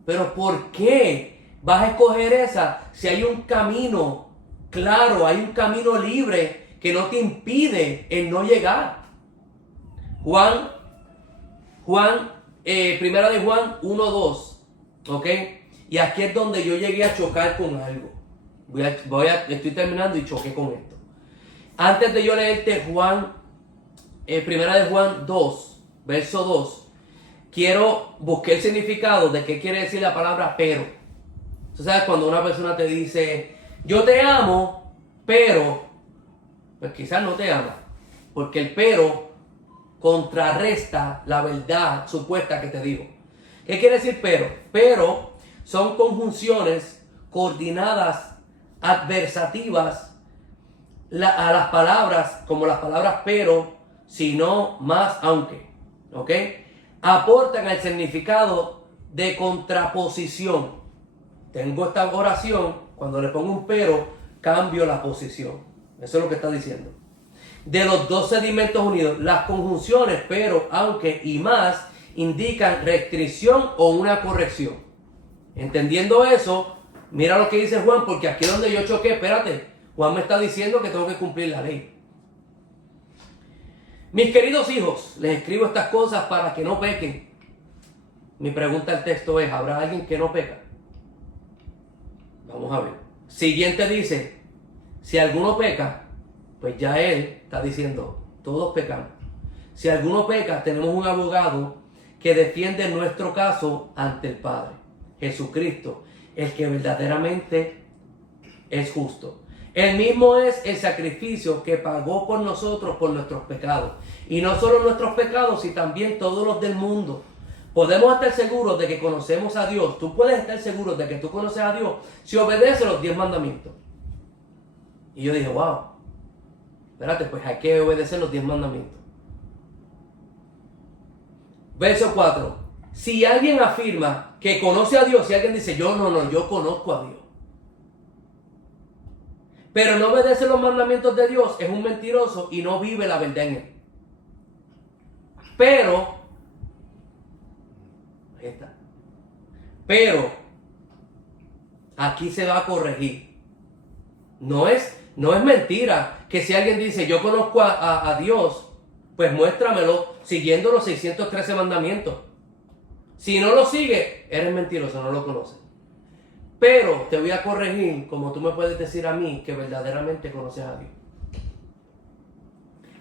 Pero ¿por qué vas a escoger esa si hay un camino claro, hay un camino libre que no te impide el no llegar? Primera de Juan 1:2, ¿ok? Y aquí es donde yo llegué a chocar con algo. Estoy terminando y choqué con esto. Antes de yo leerte Primera de Juan 2, verso 2, quiero buscar el significado de qué quiere decir la palabra pero. Tú sabes, cuando una persona te dice, yo te amo, pero, pues quizás no te ama, porque el pero contrarresta la verdad supuesta que te digo. ¿Qué quiere decir pero? Pero son conjunciones coordinadas adversativas a las palabras, como las palabras pero, si no, más, aunque. ¿Ok? Aportan al significado de contraposición. Tengo esta oración, cuando le pongo un pero, cambio la posición. Eso es lo que está diciendo. De los dos sedimentos unidos, las conjunciones pero, aunque y más indican restricción o una corrección. Entendiendo eso, mira lo que dice Juan, porque aquí es donde yo choqué. Espérate, Juan me está diciendo que tengo que cumplir la ley. Mis queridos hijos, les escribo estas cosas para que no pequen. Mi pregunta al texto es, ¿habrá alguien que no peca? Vamos a ver. Siguiente dice, si alguno peca, pues ya él está diciendo, todos pecamos. Si alguno peca, tenemos un abogado que defiende nuestro caso ante el Padre, Jesucristo, el que verdaderamente es justo. Él mismo es el sacrificio que pagó por nosotros por nuestros pecados. Y no solo nuestros pecados, sino también todos los del mundo. Podemos estar seguros de que conocemos a Dios. Tú puedes estar seguro de que tú conoces a Dios si obedeces los 10 mandamientos. Y yo dije, wow, espérate, pues hay que obedecer los 10 mandamientos. Verso 4. Si alguien afirma que conoce a Dios, si alguien dice, yo conozco a Dios, pero no obedece los mandamientos de Dios, es un mentiroso y no vive la verdad en él. Pero, aquí se va a corregir. No es mentira que si alguien dice, yo conozco a Dios, pues muéstramelo siguiendo los 613 mandamientos. Si no lo sigue, eres mentiroso, no lo conoces. Pero te voy a corregir, como tú me puedes decir a mí, que verdaderamente conoces a Dios.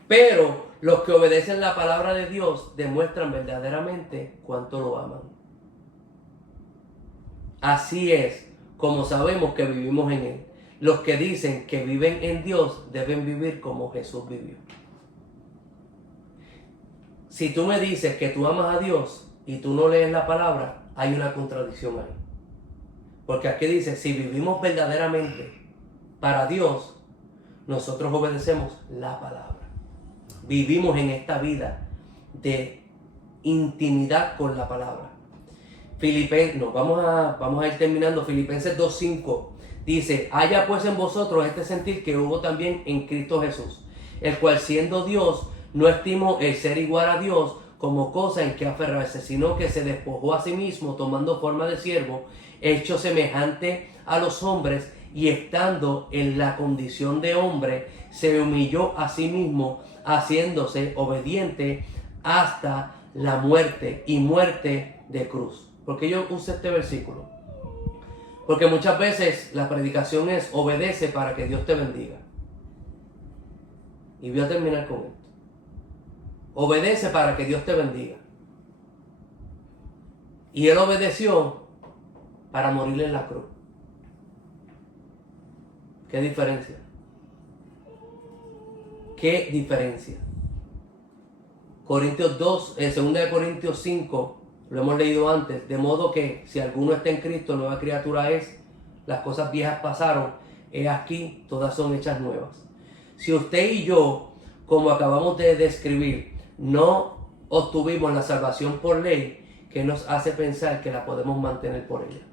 Pero los que obedecen la palabra de Dios demuestran verdaderamente cuánto lo aman. Así es como sabemos que vivimos en Él. Los que dicen que viven en Dios deben vivir como Jesús vivió. Si tú me dices que tú amas a Dios y tú no lees la palabra, hay una contradicción ahí. Porque aquí dice, si vivimos verdaderamente para Dios, nosotros obedecemos la palabra. Vivimos en esta vida de intimidad con la palabra. Vamos a ir terminando. Filipenses 2:5 dice, haya pues en vosotros este sentir que hubo también en Cristo Jesús, el cual siendo Dios, no estimó el ser igual a Dios como cosa en que aferrarse, sino que se despojó a sí mismo, tomando forma de siervo, hecho semejante a los hombres, y estando en la condición de hombre, se humilló a sí mismo, haciéndose obediente hasta la muerte, y muerte de cruz. ¿Por qué yo usé este versículo? Porque muchas veces la predicación es obedece para que Dios te bendiga. Y voy a terminar con esto. Obedece para que Dios te bendiga. Y él obedeció para morir en la cruz. ¿Qué diferencia? ¿Qué diferencia? Corintios 2, 2 de Corintios 5, lo hemos leído antes, de modo que si alguno está en Cristo, nueva criatura es, las cosas viejas pasaron, he aquí, todas son hechas nuevas. Si usted y yo, como acabamos de describir, no obtuvimos la salvación por ley, ¿qué nos hace pensar que la podemos mantener por ella?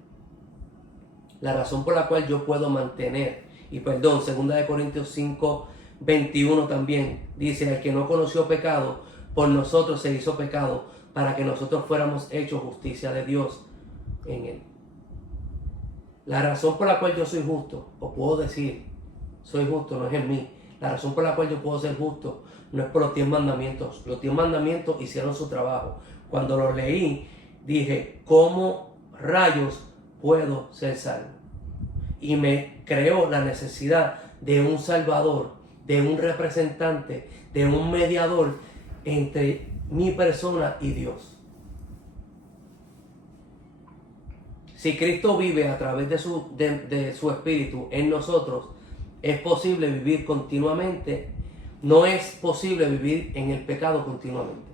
La razón por la cual yo puedo mantener, 2 de Corintios 5, 21 también, dice, el que no conoció pecado, por nosotros se hizo pecado, para que nosotros fuéramos hechos justicia de Dios en él. La razón por la cual yo soy justo, o puedo decir, soy justo, no es en mí. La razón por la cual yo puedo ser justo, no es por los 10 mandamientos. Los 10 mandamientos hicieron su trabajo. Cuando los leí, dije, ¿cómo rayos puedo ser salvo? Y me creó la necesidad de un salvador, de un representante, de un mediador entre mi persona y Dios. Si Cristo vive a través de su Espíritu en nosotros, es posible vivir continuamente. No es posible vivir en el pecado continuamente.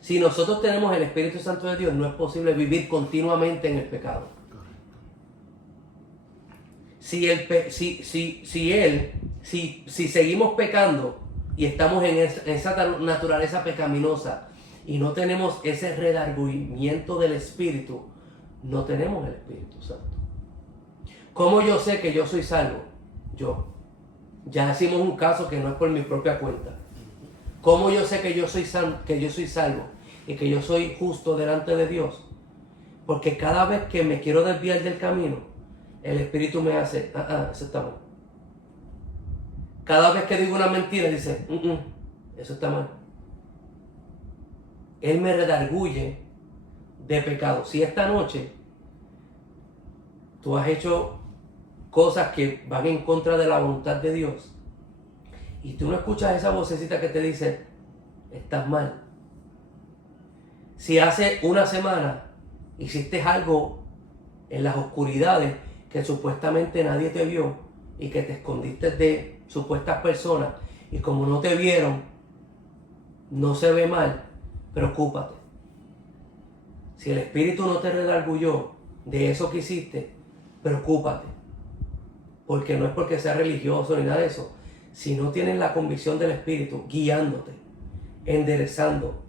Si nosotros tenemos el Espíritu Santo de Dios, no es posible vivir continuamente en el pecado. Si seguimos pecando y estamos en esa naturaleza pecaminosa y no tenemos ese redargüimiento del Espíritu, no tenemos el Espíritu Santo. ¿Cómo yo sé que yo soy salvo? Ya hicimos un caso que no es por mi propia cuenta. ¿Cómo yo sé que yo soy salvo y que yo soy justo delante de Dios? Porque cada vez que me quiero desviar del camino, el Espíritu me hace, eso está mal. Cada vez que digo una mentira, dice, eso está mal. Él me redarguye de pecado. Si esta noche tú has hecho cosas que van en contra de la voluntad de Dios y tú no escuchas esa vocecita que te dice, estás mal. Si hace una semana hiciste algo en las oscuridades que supuestamente nadie te vio y que te escondiste de supuestas personas y como no te vieron, no se ve mal, preocúpate. Si el Espíritu no te redarguyó de eso que hiciste, preocúpate. Porque no es porque sea religioso ni nada de eso. Si no tienes la convicción del Espíritu guiándote, enderezando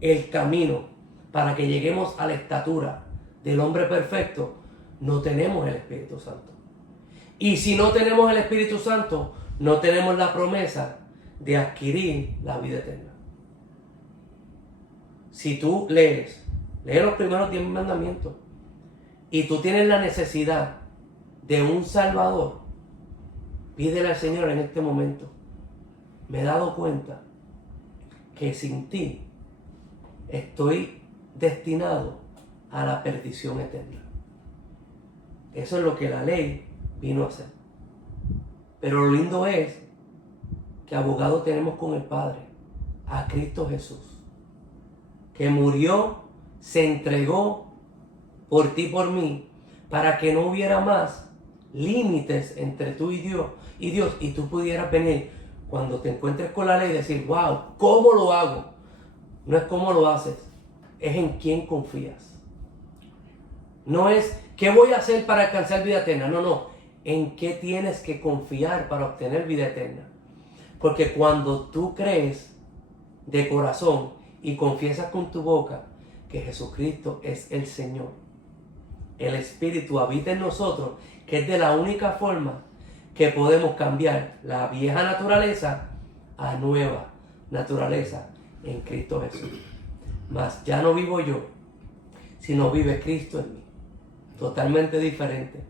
el camino para que lleguemos a la estatura del hombre perfecto, no tenemos el Espíritu Santo. Y si no tenemos el Espíritu Santo, no tenemos la promesa de adquirir la vida eterna. Si tú lees los primeros 10 mandamientos y tú tienes la necesidad de un Salvador, pídele al Señor en este momento me he dado cuenta que sin ti estoy destinado a la perdición eterna. Eso es lo que la ley vino a hacer. Pero lo lindo es que abogado tenemos con el Padre, a Cristo Jesús, que murió, se entregó por ti y por mí, para que no hubiera más límites entre tú y Dios, y tú pudieras venir cuando te encuentres con la ley y decir, wow, ¿cómo lo hago? No es cómo lo haces, es en quién confías. No es qué voy a hacer para alcanzar vida eterna, no, en qué tienes que confiar para obtener vida eterna. Porque cuando tú crees de corazón y confiesas con tu boca que Jesucristo es el Señor, el Espíritu habita en nosotros, que es de la única forma que podemos cambiar la vieja naturaleza a nueva naturaleza en Cristo Jesús. Mas ya no vivo yo, sino vive Cristo en mí. Totalmente diferente.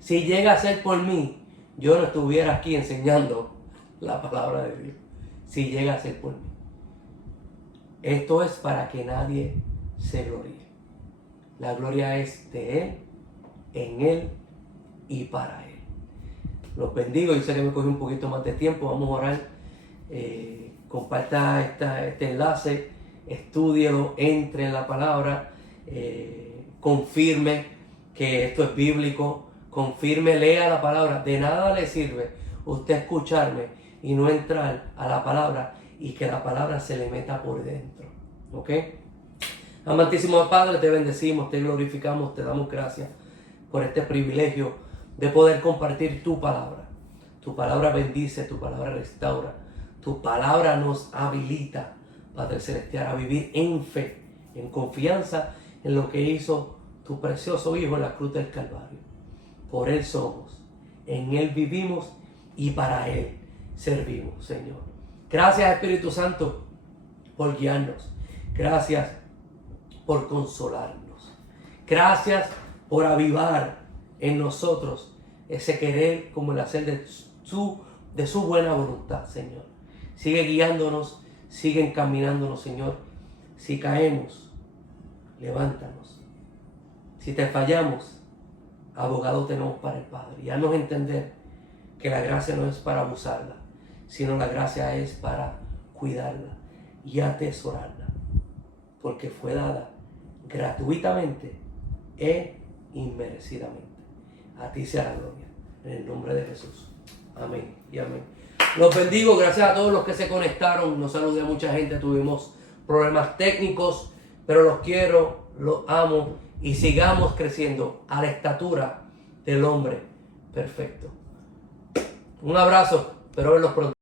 Si llega a ser por mí, yo no estuviera aquí enseñando la palabra de Dios. Si llega a ser por mí. Esto es para que nadie se gloríe. La gloria es de Él, en Él y para Él. Los bendigo. Yo sé que me cogí un poquito más de tiempo. Vamos a orar. Comparta este enlace. Estúdielo. Entre en la palabra. Confirme que esto es bíblico. Confirme, lea la palabra. De nada le sirve usted escucharme y no entrar a la palabra y que la palabra se le meta por dentro. ¿Ok? Amantísimo Padre, te bendecimos, te glorificamos, te damos gracias por este privilegio de poder compartir tu palabra. Tu palabra bendice, tu palabra restaura, tu palabra nos habilita, Padre Celestial, a vivir en fe, en confianza en lo que hizo tu precioso Hijo en la cruz del Calvario. Por Él somos, en Él vivimos y para Él servimos, Señor. Gracias, Espíritu Santo, por guiarnos. Gracias por consolarnos. Gracias por avivar en nosotros ese querer como el hacer de su buena voluntad, Señor. Sigue guiándonos, sigue encaminándonos, Señor. Si caemos, levántanos. Si te fallamos, abogado tenemos para el Padre. Y haznos entender que la gracia no es para abusarla, sino la gracia es para cuidarla y atesorarla, porque fue dada gratuitamente e inmerecidamente. A ti sea la gloria, en el nombre de Jesús. Amén y amén. Los bendigo, gracias a todos los que se conectaron. Nos saludé a mucha gente, tuvimos problemas técnicos, pero los quiero, los amo y sigamos creciendo a la estatura del hombre perfecto. Un abrazo, espero verlos pronto.